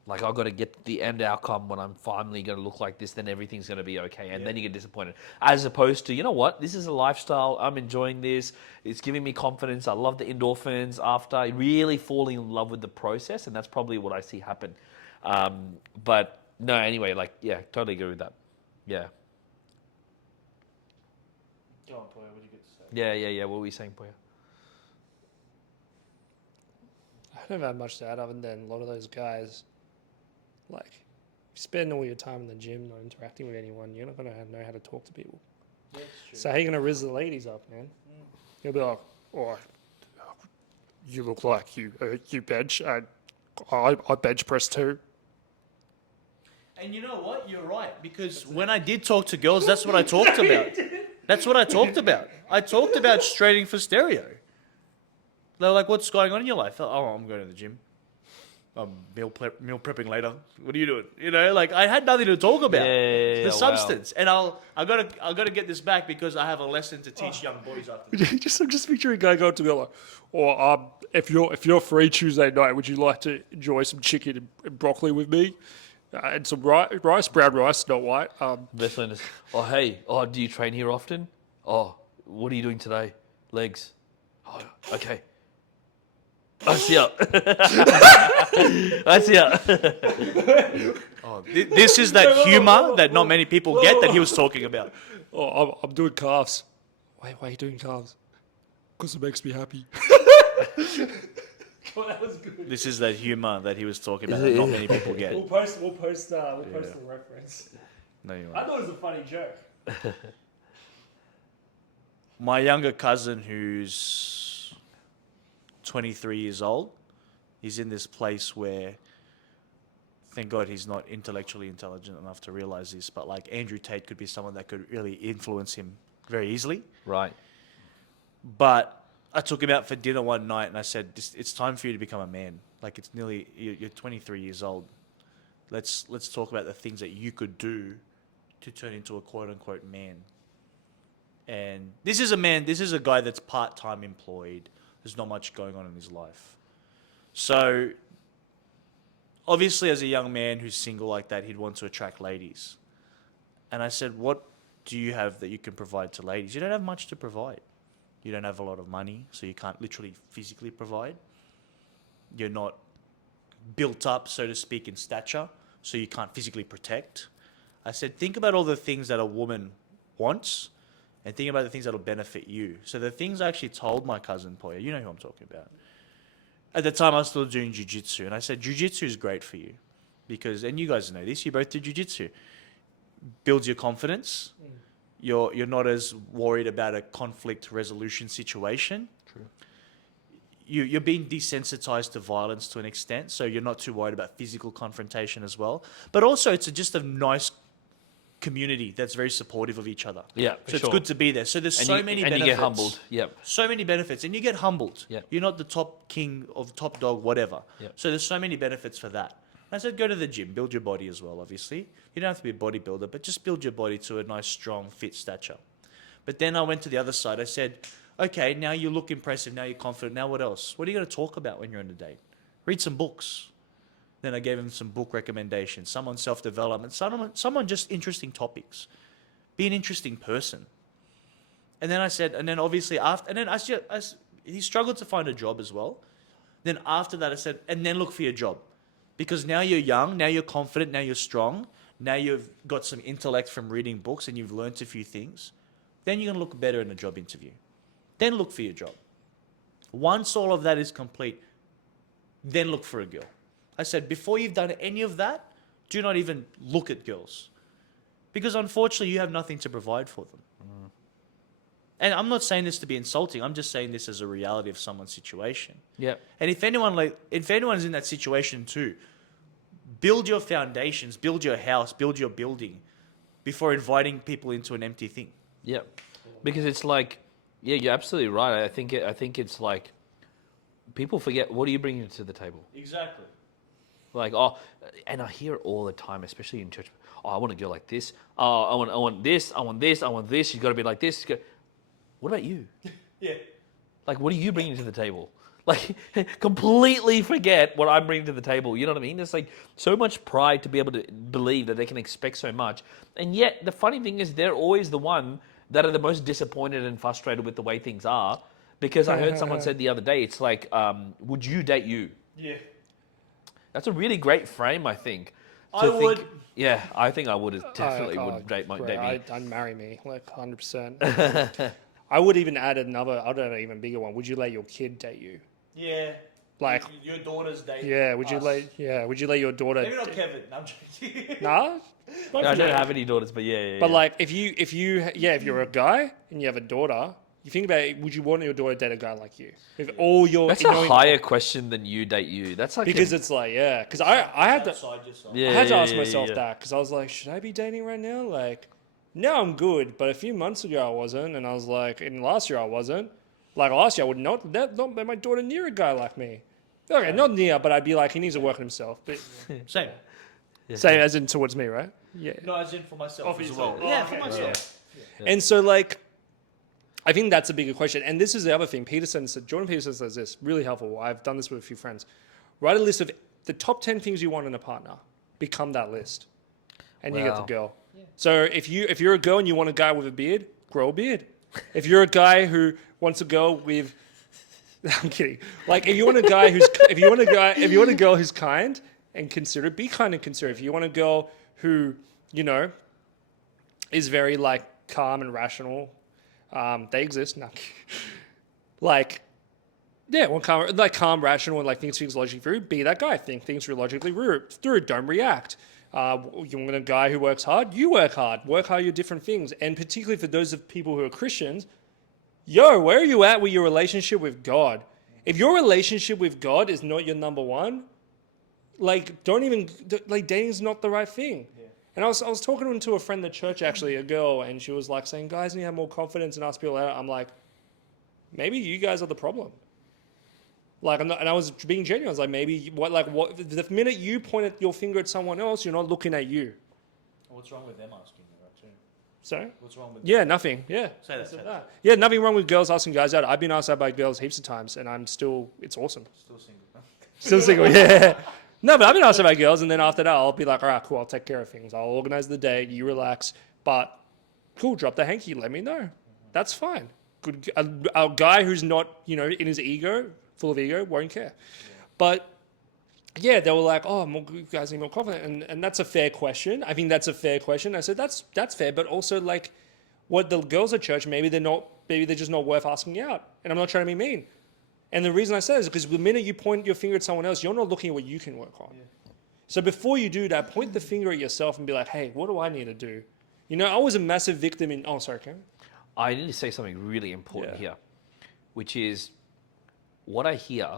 Like, I've got to get the end outcome when I'm finally going to look like this, then everything's going to be okay. And then you get disappointed. As opposed to, you know what? This is a lifestyle. I'm enjoying this. It's giving me confidence. I love the endorphins after. I really falling in love with the process. And that's probably what I see happen. But no, anyway, like, yeah, totally agree with that. Yeah. Go on, Poya. What do you get to say? Yeah. What were you saying, Poya? I don't have much to add other than a lot of those guys, like, you spend all your time in the gym not interacting with anyone, you're not going to know how to talk to people. Yeah, that's true. So how are you going to rizz the ladies up, man? You'll be like, oh, you look like you bench. I bench press too. And you know what? You're right. Because when I did talk to girls, that's what I talked about. That's what I talked about. I talked about straining for stereo. They were like, what's going on in your life? Oh, I'm going to the gym. I'm meal prepping later. What are you doing? You know, like I had nothing to talk about. The substance. Wow. And I gotta get this back because I have a lesson to teach young boys after this. I'm just picturing a guy going to be like, or if you're free Tuesday night, would you like to enjoy some chicken and broccoli with me? And some rice, brown rice, not white. Best friend is, oh, hey, do you train here often? Oh, what are you doing today? Legs. Oh, okay. I see ya. I see ya. Oh, this is that humor that not many people get that he was talking about. Oh, I'm doing calves. Why are you doing calves? Because it makes me happy. Oh, that was good. This is that humor that he was talking about that not many people get. We'll post the reference. No, you I won't. thought it was a funny joke. My younger cousin, who's 23 years old, he's in this place where, thank God he's not intellectually intelligent enough to realize this, but like Andrew Tate could be someone that could really influence him very easily. Right. But I took him out for dinner one night and I said, it's time for you to become a man. Like it's nearly, you're 23 years old. Let's talk about the things that you could do to turn into a quote unquote man. And this is a guy that's part-time employed. There's not much going on in his life. So obviously as a young man who's single like that, he'd want to attract ladies. And I said, what do you have that you can provide to ladies? You don't have much to provide. You don't have a lot of money, so you can't literally physically provide. You're not built up, so to speak, in stature, so you can't physically protect. I said, think about all the things that a woman wants and think about the things that will benefit you. So the things I actually told my cousin Poya, you know who I'm talking about. At the time, I was still doing jiu-jitsu, and I said, jiu-jitsu is great for you because, and you guys know this, you both do jiu-jitsu. Builds your confidence. You're not as worried about a conflict resolution situation. True. You're being desensitized to violence to an extent, so you're not too worried about physical confrontation as well. But also, it's just a nice community that's very supportive of each other. Yeah, so it's good to be there. So there's many benefits. And you get humbled. Yep. So many benefits, and you get humbled. Yep. You're not the top king of top dog, whatever. Yep. So there's so many benefits for that. I said, go to the gym, build your body as well, obviously. You don't have to be a bodybuilder, but just build your body to a nice, strong, fit stature. But then I went to the other side. I said, okay, now you look impressive. Now you're confident. Now what else? What are you going to talk about when you're on a date? Read some books. Then I gave him some book recommendations, some on self-development, some on just interesting topics. Be an interesting person. And then I said, and then obviously after, and then he struggled to find a job as well. Then after that I said, and then look for your job. Because now you're young, now you're confident, now you're strong, now you've got some intellect from reading books and you've learnt a few things. Then you're going to look better in a job interview. Then look for your job. Once all of that is complete, then look for a girl. I said, before you've done any of that, do not even look at girls. Because unfortunately, you have nothing to provide for them. And I'm not saying this to be insulting. I'm just saying this as a reality of someone's situation. Yeah. And if anyone's in that situation too, build your foundations, build your house, build your building before inviting people into an empty thing. Yeah. Because it's like, yeah, you're absolutely right. I think it's like people forget, what are you bringing to the table? Exactly. Like, oh, and I hear it all the time, especially in church. Oh, I want a girl like this. Oh, I want this. I want this. I want this. She's got to be like this. What about you? Yeah. Like, what are you bringing to the table? Like, completely forget what I'm bringing to the table. You know what I mean? There's like so much pride to be able to believe that they can expect so much. And yet, the funny thing is they're always the one that are the most disappointed and frustrated with the way things are. Because I heard someone said the other day, it's like, would you date you? Yeah. That's a really great frame, I think. I would. Yeah, I think I would definitely would date me. I'd marry me, like 100%. I would even add another even bigger one. Would you let your kid date you? Yeah. Like your daughter's dating. Yeah. Would you let your daughter? Maybe not Kevin. No, I'm joking. Nah. I don't have any daughters, but yeah. But like, if you're a guy and you have a daughter, you think about it, would you want your daughter to date a guy like you? If all your That's a higher question than you date you. That's like because it's like because I had to ask myself that because I was like, should I be dating right now? Like, now I'm good, but a few months ago I wasn't, and I was like, and last year I wasn't. Like last year I would not let my daughter near a guy like me. Okay, not near, but I'd be like, he needs to work on himself. But Same. Yeah. Same as in towards me, right? Yeah. No, as in for myself as well. well. For myself. Yeah. And so like, I think that's a bigger question. And this is the other thing. Jordan Peterson says this, really helpful. I've done this with a few friends. Write a list of the top 10 things you want in a partner. Become that list. And you get the girl. Yeah. So if you're a girl and you want a guy with a beard, grow a beard. If you're a guy who wants a girl with I'm kidding. Like, if you want a guy who's, if you want a girl who's kind and considerate, be kind and considerate. If you want a girl who, is very like calm and rational, they exist. No. Like, yeah, calm, rational, and like thinks things logically through. Be that guy. Think things through logically through. Don't react. You want a guy who works hard. You work hard. Work hard your different things. And particularly for those of people who are Christians, where are you at with your relationship with God? If your relationship with God is not your number one, like dating is not the right thing. Yeah. And I was talking to a friend at church, actually, a girl, and she was like saying, guys need to have more confidence and ask people out. I'm like, maybe you guys are the problem. Like, and I was being genuine. I was like, maybe the minute you point your finger at someone else, you're not looking at you. What's wrong with them asking you that too? Sorry? What's wrong with Yeah, them? nothing. Yeah. Say that. Yeah, nothing wrong with girls asking guys out. I've been asked out by girls heaps of times, and it's awesome. Still single. Still single, yeah. No, but I've been asked out by girls, and then after that, I'll be like, all right, cool, I'll take care of things. I'll organize the date, you relax. But, cool, drop the hanky, let me know. Mm-hmm. That's fine. Good. A guy who's not, in his ego, full of ego, won't care. Yeah. But, yeah, they were like, oh, you guys need more confident. And that's a fair question. I think that's a fair question. I said, that's fair. But also, like, what the girls at church, maybe they're just not worth asking out. And I'm not trying to be mean. And the reason I say is because the minute you point your finger at someone else, you're not looking at what you can work on. Yeah. So before you do that, point the finger at yourself and be like, hey, what do I need to do? I was a massive victim in... Oh, sorry, Cam. I need to say something really important here, which is what I hear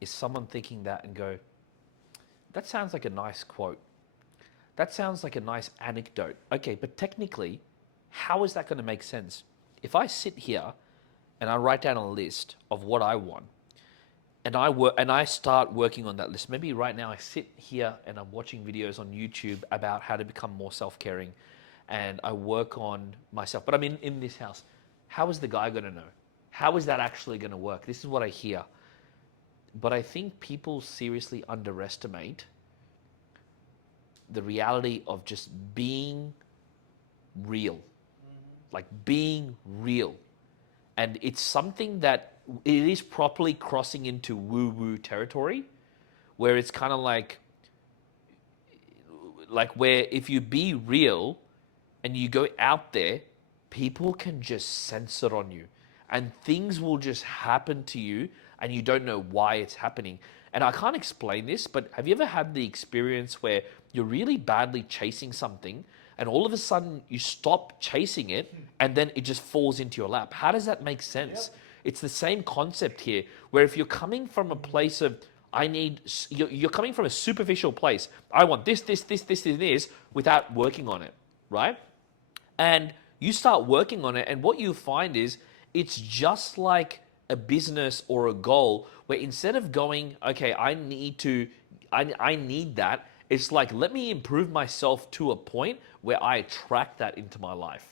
is someone thinking that and go, that sounds like a nice quote. That sounds like a nice anecdote. Okay, but technically, how is that going to make sense? If I sit here and I write down a list of what I want, and I start working on that list. Maybe right now I sit here and I'm watching videos on YouTube about how to become more self-caring, and I work on myself. But I'm in this house. How is the guy going to know? How is that actually going to work? This is what I hear. But I think people seriously underestimate the reality of just being real. Like being real. And it's something that it is properly crossing into woo-woo territory, where it's kind of like where if you be real and you go out there, people can just sense it on you. And things will just happen to you and you don't know why it's happening. And I can't explain this, but have you ever had the experience where you're really badly chasing something and all of a sudden you stop chasing it and then it just falls into your lap? How does that make sense? Yep. It's the same concept here, where if you're coming from a place of, you're coming from a superficial place. I want this, without working on it, right? And you start working on it, and what you find is it's just like a business or a goal, where instead of going, okay, I need that, it's like, let me improve myself to a point where I attract that into my life.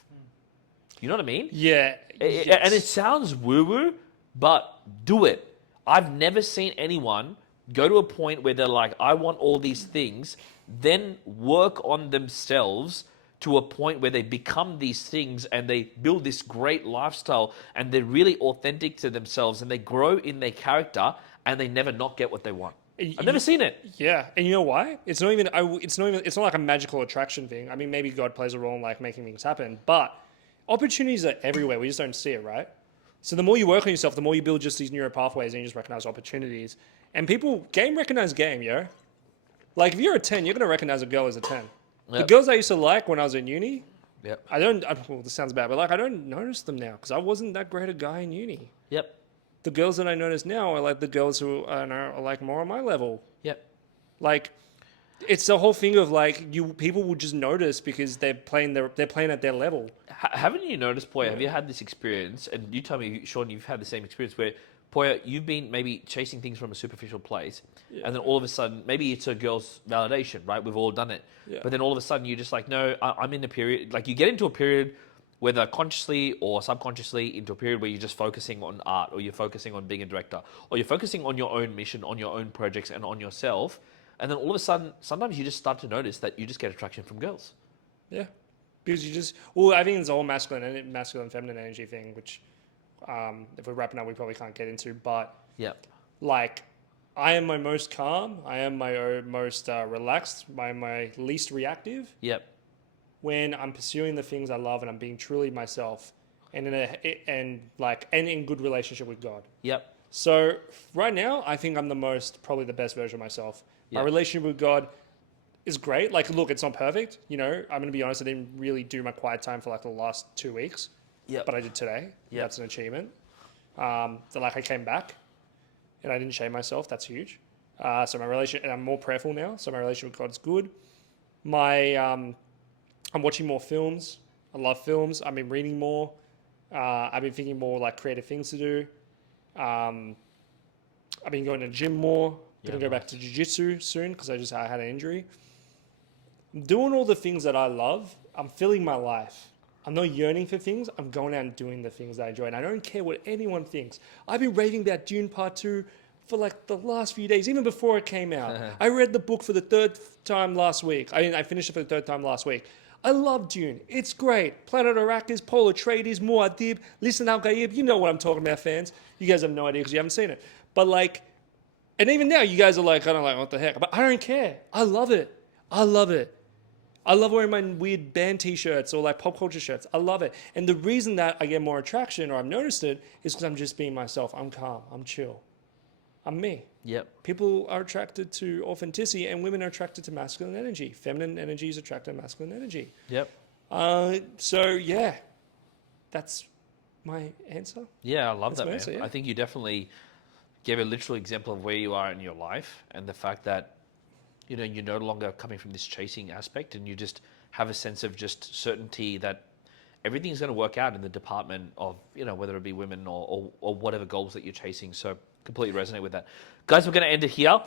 You know what I mean? Yeah. Yes. And it sounds woo-woo, but do it. I've never seen anyone go to a point where they're like, I want all these things, then work on themselves to a point where they become these things and they build this great lifestyle and they're really authentic to themselves and they grow in their character and they never not get what they want. I've never seen it. Yeah, and you know why? It's not like a magical attraction thing. I mean, maybe God plays a role in like making things happen, but opportunities are everywhere. We just don't see it, right? So the more you work on yourself, the more you build just these neural pathways and you just recognize opportunities. And people, recognize game, yeah? Like if you're a 10, you're going to recognize a girl as a 10. Yep. The girls I used to like when I was in uni, yep. Well, this sounds bad, but like I don't notice them now because I wasn't that great a guy in uni. Yep. The girls that I notice now are like the girls who are like more on my level. Yep. Like, it's the whole thing of like people will just notice because they're playing at their level. Haven't you noticed, Poya? Have you had this experience? And you tell me, Sean, you've had the same experience where, Poya, you've been maybe chasing things from a superficial place, and then all of a sudden, maybe it's a girl's validation, right? We've all done it. Yeah. But then all of a sudden, you're just like, no, I'm in a period. Like you get into a period, whether consciously or subconsciously, into a period where you're just focusing on art, or you're focusing on being a director, or you're focusing on your own mission, on your own projects, and on yourself. And then all of a sudden, sometimes you just start to notice that you just get attraction from girls. Yeah. Because I think it's a whole masculine, feminine energy thing, which if we're wrapping up, we probably can't get into. But Yep. Like, I am my most calm. I am my most relaxed. My least reactive Yep. when I'm pursuing the things I love and I'm being truly myself, and in good relationship with God. Yep. So right now, I think I'm probably the best version of myself. My Yeah. relationship with God is great. Like, look, it's not perfect. You know, I'm going to be honest. I didn't really do my quiet time for like the last 2 weeks, Yep. but I did today. Yep. That's an achievement. So like I came back and I didn't shame myself. That's huge. So my relationship, and I'm more prayerful now. So my relationship with God's good. I'm watching more films. I love films. I've been reading more. I've been thinking more like creative things to do. I've been going to the gym more. Gonna go back to jiu-jitsu soon because I had an injury. I'm doing all the things that I love. I'm filling my life. I'm not yearning for things. I'm going out and doing the things that I enjoy. And I don't care what anyone thinks. I've been raving about Dune Part 2 for like the last few days, even before it came out. I read the book for the third time last week. I finished it for the third time last week. I love Dune. It's great. Planet Arrakis, Polar Atreides, Muad'Dib, Listen Al Gaib. You know what I'm talking about, fans. You guys have no idea because you haven't seen it. But like, and even now, you guys are like, kind of like, what the heck? But I don't care. I love it. I love it. I love wearing my weird band t-shirts or like pop culture shirts. I love it. And the reason that I get more attraction or I've noticed it is because I'm just being myself. I'm calm. I'm chill. I'm me. Yep. People are attracted to authenticity and women are attracted to masculine energy. Feminine energy is attracted to masculine energy. Yep. So yeah, that's my answer. Yeah, I love That's that, my man. answer, yeah. I think you definitely gave a literal example of where you are in your life and the fact that, you know, you're no longer coming from this chasing aspect and you just have a sense of just certainty that everything's going to work out in the department of, you know, whether it be women or whatever goals that you're chasing. So completely resonate with that. Guys, we're going to end it here.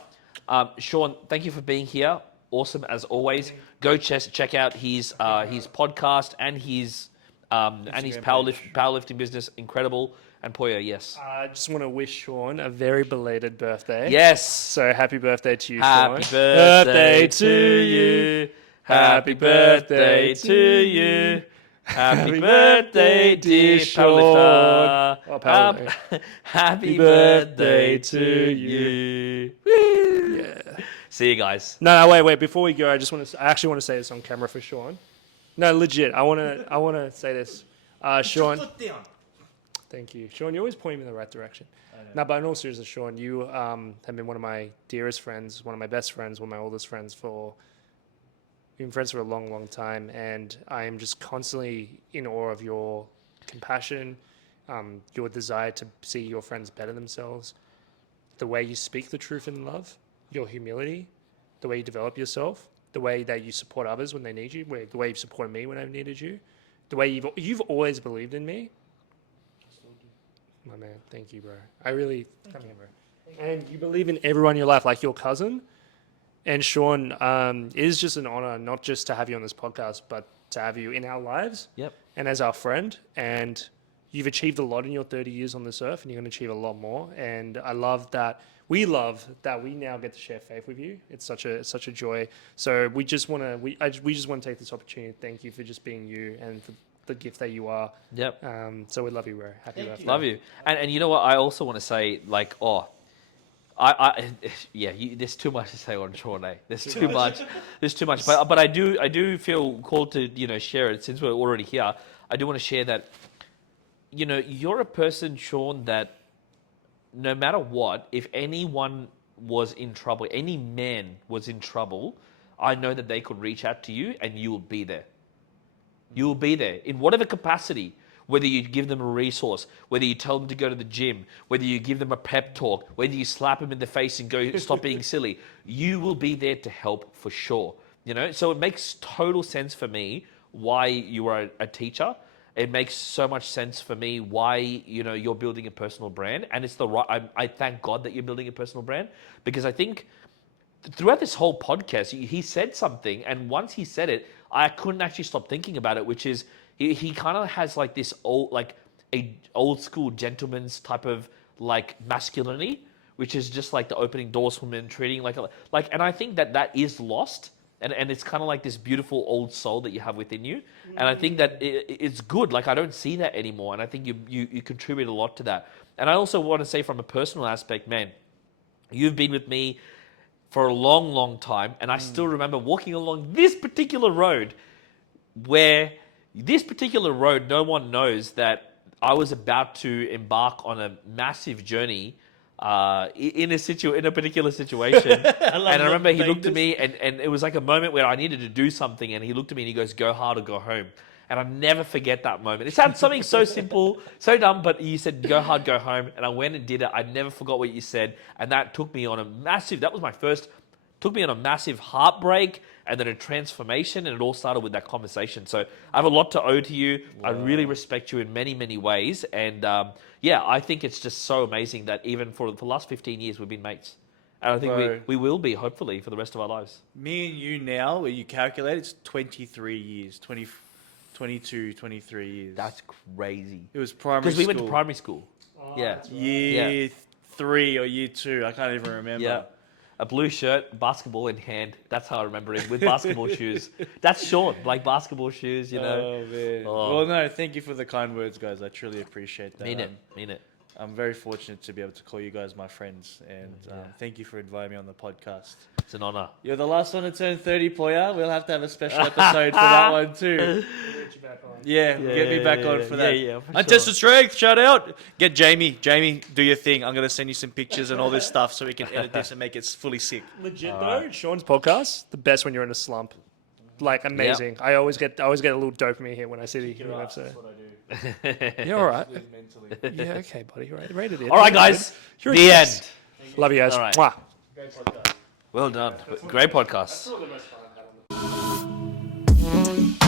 Sean, thank you for being here. Awesome as always. Go check out his podcast and his powerlifting business. Incredible. And Poya, yes. I just want to wish Sean a very belated birthday. Yes. So happy birthday to you, Happy Sean. birthday to you. Happy birthday to you. Happy birthday, dear powerlifter. Oh, powerlifter. Happy birthday to you. Yeah. See you guys. No, wait. Before we go, I actually want to say this on camera for Sean. No, legit. I want to say this. Sean. Foot down. Thank you. Sean, you always point me in the right direction. No, but in all seriousness, Sean, you have been one of my dearest friends, one of my best friends, one of my oldest friends we've been friends for a long, long time. And I am just constantly in awe of your compassion, your desire to see your friends better themselves, the way you speak the truth in love, your humility, the way you develop yourself, the way that you support others when they need you, the way you've supported me when I've needed you, the way you've always believed in me. My man, thank you, bro. I really come here, bro. And you believe in everyone in your life, like your cousin. And Sean, it is just an honor, not just to have you on this podcast, but to have you in our lives. Yep. And as our friend. And you've achieved a lot in your 30 years on this earth, and you're going to achieve a lot more. And I love that. We love that we now get to share faith with you. It's such a joy. So we just want to take this opportunity to thank you for just being you and for the gift that you are. Yep. So we love you, bro. Happy birthday. Love you. And you know what? I also want to say, like, there's too much to say on Sean, eh? There's too much. There's too much. But I do feel called to, you know, share it since we're already here. I do want to share that, you know, you're a person, Sean, that no matter what, if anyone was in trouble, any man was in trouble, I know that they could reach out to you and you will be there. You will be there in whatever capacity, whether you give them a resource, whether you tell them to go to the gym, whether you give them a pep talk, whether you slap them in the face and go, stop being silly, you will be there to help for sure. You know, so it makes total sense for me why you are a teacher. It makes so much sense for me why, you know, you're building a personal brand. And it's the right, I thank God that you're building a personal brand, because I think throughout this whole podcast, he said something, and once he said it, I couldn't actually stop thinking about it, which is he kind of has like this old school gentleman's type of like masculinity, which is just like the opening doors for men, treating like, and I think that is lost And it's kind of like this beautiful old soul that you have within you. And I think that it's good. Like, I don't see that anymore. And I think you contribute a lot to that. And I also want to say from a personal aspect, man, you've been with me for a long, long time. And I still remember walking along this particular road where no one knows that I was about to embark on a massive journey in a particular situation. I remember he looked at me and it was like a moment where I needed to do something, and he looked at me and he goes, "Go hard or go home." And I'll never forget that moment. It sounds something so simple, so dumb, but you said, "Go hard, go home." And I went and did it. I never forgot what you said. And that took me on a massive heartbreak and then a transformation, and it all started with that conversation. So I have a lot to owe to you. Wow. I really respect you in many, many ways. And I think it's just so amazing that even for the last 15 years, we've been mates. And I think we will be, hopefully, for the rest of our lives. Me and you now, where you calculate, it's 23 years, 22, 23 years. That's crazy. It was primary school. Because we went to primary school. Oh, yeah. Right. Year 3 or year 2, I can't even remember. Yeah. A blue shirt, basketball in hand. That's how I remember him, with basketball shoes. That's Sean, like basketball shoes, you know. Oh, man. Well, no, thank you for the kind words, guys. I truly appreciate that. Mean it. I'm very fortunate to be able to call you guys my friends. And thank you for inviting me on the podcast. It's an honor. You're the last one to turn 30, Poya. We'll have to have a special episode for that one, too. Yeah, get me back on for that. Yeah, for Untested Strength, shout out. Get Jamie. Jamie, do your thing. I'm going to send you some pictures and all this stuff so we can edit this and make it fully sick. Legit though, Sean's podcast, the best when you're in a slump. Like, amazing. I always get a little dopamine hit when I see the episode. You're all right. Yeah, okay, buddy. Rated it. All right, guys. The end. Love you guys. All right. Mwah. Well done. Great podcast. That's one of the most fun I've had on the